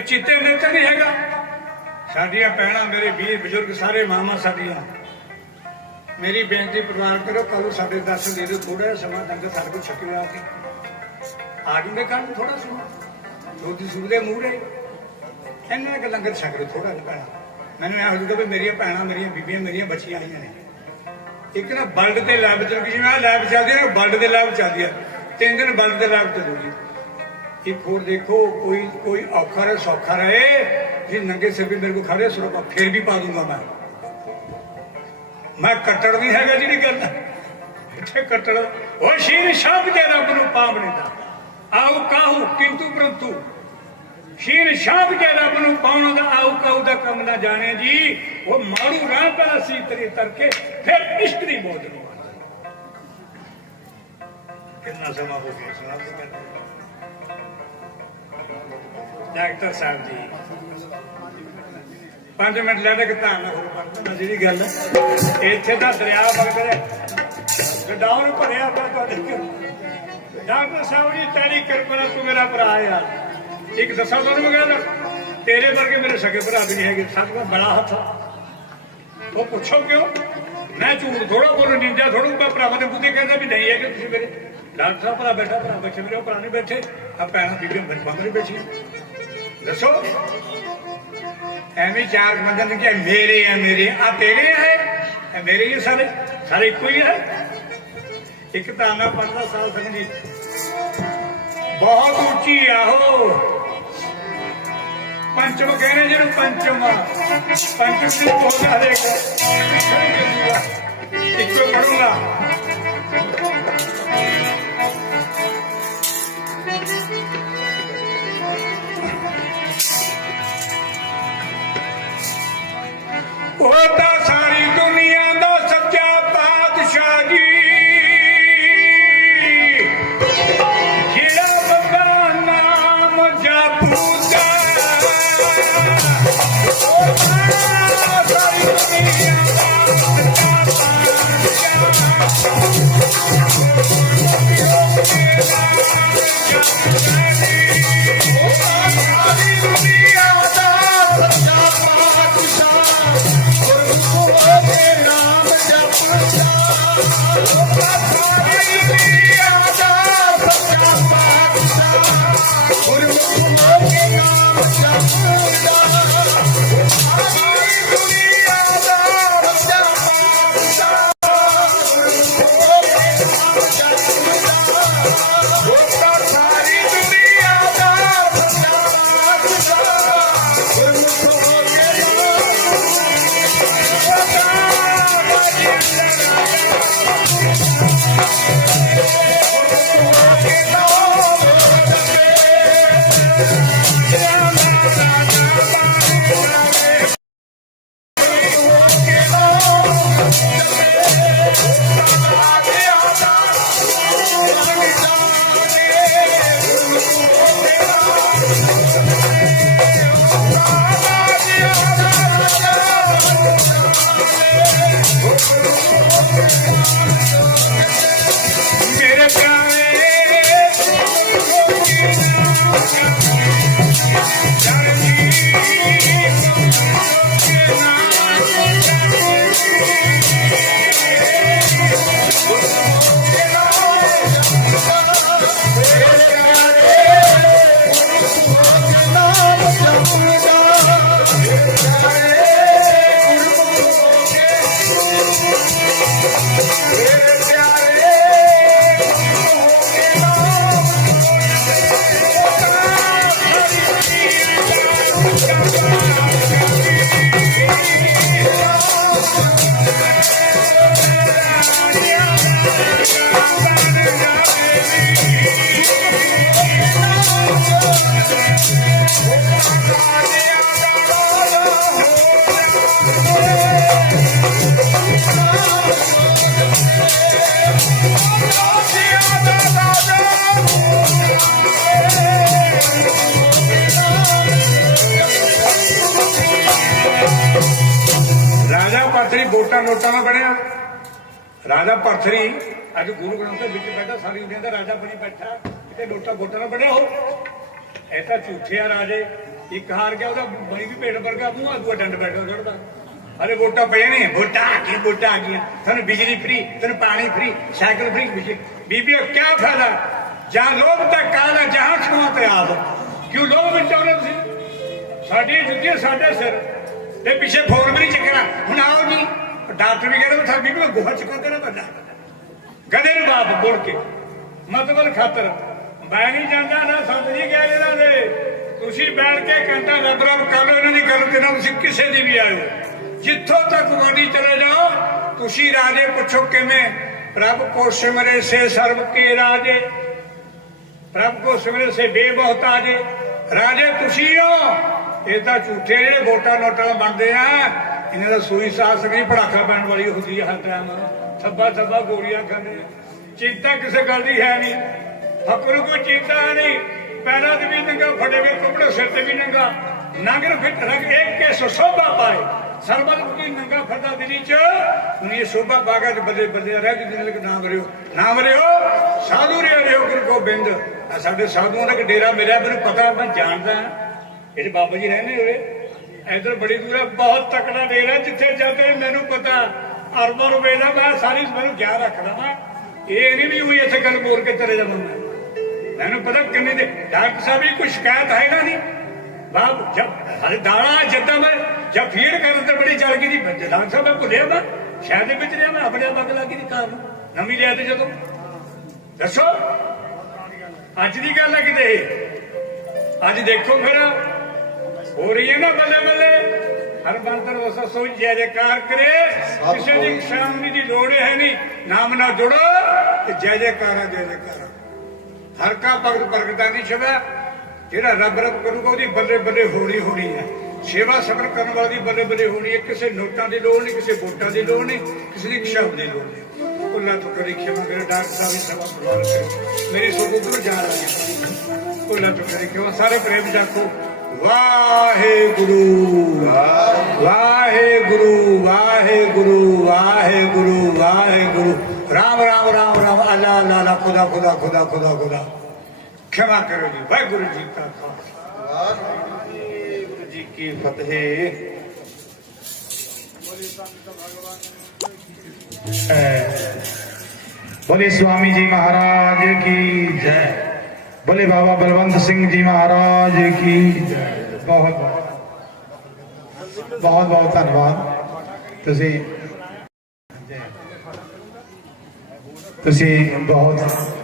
चीते नेता नहीं है। साडियां भैणां मेरे वीर बजुर्ग सारे मामा साडियां मेरी बेनती प्रवान करो। कल साडे दर्शन दे दो, थोड़ा जिहा समा डंगर साडे कोल छक्के ला के आ जूंगे। कल थोड़ा समा जोती सूर दे मूहरे इन्हां के लंगर छक लो थोड़ा जिहा भैणां। मैनूं ऐ हो जूगा भी मेरियां भैणां मेरियां बीबियां मेरियां बच्चियां आईयां ने। एक ना बल्ड ते लैब चल गई, जिवें लैब चलदी है बल्ड दे लैब चलदी है। 3 दिन बल्ड दे लैब चलूगी। एक होर देखो, कोई औखा रहे सौखा रहे, जी नंगे सिर भी मेरे को खड़े सुरपा फिर भी पा दूंगा। मैं कट्टड़ नहीं है जी गल इतने कट्टड़। वो शीर शब्द के रब नूं पावने दा आओ काहू किंतु परंतु शीर शब्द के रब नूं पावना दा आओ काहू दा कम ना जाने जी। वो मारू राह पर सी तरी तरके फिर इस्त्री बोझ लो। कितना समा हो गया सलाम डॉक्टर साहब जी 5 मिनट लैने कि धान हो जी गल इतने तो दरिया बगद गडाउन भरिया डॉक्टर साहब जी तेरी कृपा तू मेरा भरा यार। एक दसा तुम गल तेरे वर्गे मेरे सगे भरा भी नहीं है, सब का बड़ा हथ। वो पूछो क्यों मैं झूठ थोड़ा बोलो निंजा थोड़ा मैं भरावान के बूते कहता भी नहीं है कि तुम मेरे डॉक्टर साहब भरा बैठा भरा बच्चे मेरे भरा नहीं बैठे आ भैन बीबियां बचपन में बैठी दसो एवं 4 बंदे ने क्या मेरे है मेरे आ तेरे है मेरे ही सारे सारे एक ही है। एक ताना पढ़ता साल समझी बहुत ऊंची आहो पंचम कहने जिन्हों पंचम पंचम हरेक एक पढ़ूंगा। होता सारी दुनिया दा सच्चा बादशाह जी जेड़ा बंदा नाम जपदा सारी दुनिया दा ਵੋਟਾਂ ਨੋਟਾਂ ਨਾਲ ਬਣਿਆ ਰਾਜਾ ਭਰਥਰੀ ਅੱਜ ਗੁਰੂ ਗ੍ਰੰਥ ਸਾਹਿਬ ਵਿੱਚ ਬੈਠਾ ਸਾਰੀ ਦੁਨੀਆ ਦਾ ਰਾਜਾ ਬਣੀ ਬੈਠਾ ਕਿਤੇ ਨੋਟਾਂ ਵੋਟਾਂ ਨਾਲ ਬਣਿਆ ਹੋ ਇਹ ਤਾਂ ਝੂਠੇ ਆ ਰਾਜੇ ਇੱਕ ਹਾਰ ਗਿਆ ਉਹਦਾ ਬਣੀ ਵੀ ਭੇਡ ਵਰਗਾ ਮੂੰਹ ਆਦੂਆ ਡੰਡ ਬੈਠਾ ਖੜਦਾ ਅਰੇ ਵੋਟਾਂ ਪਈਆਂ ਨੇ ਵੋਟਾਂ ਆ ਗਈਆਂ ਤੁਹਾਨੂੰ ਬਿਜਲੀ ਫਰੀ ਤੁਹਾਨੂੰ ਪਾਣੀ ਫਰੀ ਸਾਈਕਲ ਫਰੀ ਬੀਬੀ ਕਿਆ ਫਾਇਦਾ ਜਾਂ ਲੋਭ ਤਾਂ ਕਾਲਾ ਜਹਾਂ ਖਵਾ ਤੇ ਆਪ ਕਿਉਂ ਲੋਭ ਵਿੱਚ ਆਉਣਾ ਤੁਸੀਂ ਸਾਡੀ ਜੁੱਤੀਆਂ ਸਾਡੇ ਸਿਰ ਤੇ ਪਿੱਛੇ ਫੋਨ ਵੀ ਨਹੀਂ ਚੱਕਣਾ ਹੁਣ ਆਓ ਜੀ ਡਾਕਟਰ ਵੀ ਕਹਿੰਦਾ ਸਾਡੀ ਵੀ ਗੋਹਾ ਚੁੱਕਾ ਤੇਰਾ ਵੱਡਾ ਗਲੇ ਨੂੰ ਬਾਪ ਮੁੜ ਕੇ ਮਤਲਬ ਖਾਤਰ ਮੈਂ ਨਹੀਂ ਜਾਂਦਾ ਨਾ ਸੰਤ ਜੀ ਕਹਿ ਇਹਨਾਂ ਦੇ ਤੁਸੀਂ ਬੈਠ ਕੇ ਘੰਟਾ ਰੱਬ ਕਰ ਲਓ ਇਹਨਾਂ ਦੀ ਗੱਲ ਤੇ ਨਾ ਤੁਸੀਂ ਕਿਸੇ ਦੀ ਵੀ ਆਇਓ ਜਿੱਥੋਂ ਤੱਕ ਵਾਦੀ ਚਲੇ ਜਾਓ ਤੁਸੀਂ ਰਾਜੇ ਪੁੱਛੋ ਕਿਵੇਂ ਪ੍ਰਭ ਕੋ ਸਿਮਰੇ ਸੇ ਸਰਬ ਕੇ ਰਾਜੇ ਪ੍ਰਭ ਕੋ ਸਿਮਰੇ ਸੇ ਬੇਬਹੁਤਾਜੇ ਰਾਜੇ ਤੁਸੀਂ ਹੋ ਇਹ ਤਾਂ ਝੂਠੇ ਜਿਹੜੇ ਵੋਟਾਂ ਨੋਟਾਂ ਬਣਦੇ ਆ ਇਹਨਾਂ ਦਾ ਸੂਈ ਸਾਸ ਨਹੀਂ ਪੜਾਕਾ ਪੈਣ ਵਾਲੀ ਹੁੰਦੀ ਹੈ ਹਰ ਟਾਈਮ ਥੱਬਾ ਗੋਲੀਆਂ ਖਾਂਦੇ ਚਿੰਤਾ ਕਿਸੇ ਗੱਲ ਦੀ ਹੈ ਨਹੀਂ ਫਕਰ ਕੋਈ ਚਿੰਤਾ ਨਹੀਂ ਪੈਰਾਂ ਤੇ ਵੀ ਨੰਗਾ ਫੜੇ ਵੀ ਕੱਪੜੇ ਸਿਰ ਤੇ ਵੀ ਨੰਗਾ ਨੰਗਰ ਫਿੱਟ ਰੱਖ ਇੱਕ ਕੇ ਸੋਭਾ ਪਾਏ ਸਰਬਤ ਕੀ ਨੰਗਾ ਫਰਦਾ ਦਿਲੀ ਚ ਹੁਣ ਇਹ ਸੋਭਾ ਬਾਗਾ ਚ ਬੱਲੇ ਰਹਿ ਕੇ ਦਿਨ ਨਾਮ ਰਿਓ ਸਾਧੂ ਰਿਓ ਗੁਰੂ ਗੋਬਿੰਦ ਸਾਡੇ ਸਾਧੂਆਂ ਦਾ ਡੇਰਾ ਮੇਰਾ ਮੈਨੂੰ ਪਤਾ ਮੈਂ ਜਾਣਦਾ ਇਹ ਬਾਬਾ ਜੀ ਰਹਿੰਦੇ ਹੋਏ ਇਧਰ ਬੜੀ ਦੂਰ ਹੈ ਬਹੁਤ ਤਕੜਾ ਡੇਰਾ ਜਿੱਥੇ ਜਾਂਦੇ ਮੈਨੂੰ ਪਤਾ ਅਰਬਾਂ ਰੁਪਏ ਦਾ ਮੈਂ ਸਾਰੀ ਮੈਨੂੰ ਗਿਆਨ ਰੱਖਦਾ ਵਾ ਇਹ ਨਹੀਂ ਵੀ ਹੋਈ ਇੱਥੇ ਗੱਲ ਬੋਲ ਕੇ ਚਲੇ ਜਾਵਾਂ ਮੈਨੂੰ ਪਤਾ ਕਿੰਨੇ ਦੇ ਡਾਕਟਰ ਸਾਹਿਬ ਦੀ ਕੋਈ ਸ਼ਿਕਾਇਤ ਹੈ ਨਾ ਨਹੀਂ ਬਾਪ ਜਦ ਹਲੇ ਦਾਣਾ ਜਿੱਦਾਂ ਮੈਂ ਜਦ ਫੀਡ ਕਰਨ ਤੇ ਬੜੀ ਚੜ ਗਈ ਦੀ ਡਾਕਟਰ ਸਾਹਿਬ ਮੈਂ ਭੁੱਲਿਆ ਵਾ ਸ਼ਾਇਦ ਦੇ ਵਿੱਚ ਰਿਹਾ ਮੈਂ ਆਪਣੇ ਆਪ ਅੱਗ ਲੱਗੀ ਦੀ ਕਾਰ ਨਵੀਂ ਲਿਆ ਤੇ ਜਦੋਂ ਦੱਸੋ ਅੱਜ ਦੀ ਗੱਲ ਹੈ ਕਿਤੇ ਅੱਜ ਦੇਖੋ ਫਿਰ ਹੋ ਰਹੀ ਹੈ ਨਾ ਬੱਲੇ ਬੱਲੇ ਹਰ ਬੰਦਰ ਉਸ ਸੋਚ ਜੈ ਜੈਕਾਰ ਕਰੇ ਕਿਸੇ ਦੀ ਸ਼ਾਮਨੀ ਦੀ ਲੋੜ ਹੈ ਨਹੀਂ ਨਾਮ ਨਾਲ ਜੁੜੋ ਤੇ ਜੈ ਜੈਕਾਰਾ ਹਰ ਕਾ ਭਗਤ ਪ੍ਰਗਟਾ ਨਹੀਂ ਛਵੈ ਜਿਹੜਾ ਰੱਬ ਕਰੂਗਾ ਉਹਦੀ ਬੱਲੇ ਬੱਲੇ ਹੋਣੀ ਹੈ ਸੇਵਾ ਸਬਰ ਕਰਨ ਵਾਲੀ ਦੀ ਬੱਲੇ ਬੱਲੇ ਹੋਣੀ ਹੈ ਕਿਸੇ ਨੋਟਾਂ ਦੀ ਲੋੜ ਨਹੀਂ ਕਿਸੇ ਵੋਟਾਂ ਦੀ ਲੋੜ ਨਹੀਂ ਕਿਸੇ ਦੀ ਸ਼ਬਦ ਦੀ ਲੋੜ ਨਹੀਂ ਉਹਨਾਂ ਤੋਂ ਕਰੀ ਖਿਮਾ ਮੇਰੇ ਡਾਕਟਰ ਸਾਹਿਬ ਦੀ ਸੇਵਾ ਪ੍ਰਵਾਨ ਕਰੋ ਮੇਰੀ ਸੋਚ ਉੱਪਰ ਜਾ ਰਹੀ ਹੈ ਉਹਨਾਂ ਤੋਂ ਕਰੀ ਖਿਮਾ ਸਾਰੇ ਪ੍ਰੇਮ ਜਾਕੋ ਵਾਹਿਗੁਰੂ ਵਾਹਿਗੁਰੂ ਵਾਹਿਗੁਰੂ ਵਾਹਿਗੁਰੂ ਵਾਹਿਗੁਰੂ ਰਾਮ ਰਾਮ ਰਾਮ ਰਾਮ ਅੱਲਾ ਅੱਲਾ ਖੁਦਾ ਖੁਦਾ ਖੁਦਾ ਖੁਦਾ ਖੁਦਾ ਖਿਮਾ ਕਰੋ ਜੀ ਵਾਹਿਗੁਰੂ ਜੀ ਕਾ ਖਾਲਸਾ ਵਾਹਿਗੁਰੂ ਜੀ ਕੀ ਫਤਿਹ बोले स्वामी जी महाराज की जय बोले बाबा बलवंत सिंह जी महाराज की जय बहुत बहुत बहुत धन्यवाद तुसी बहुत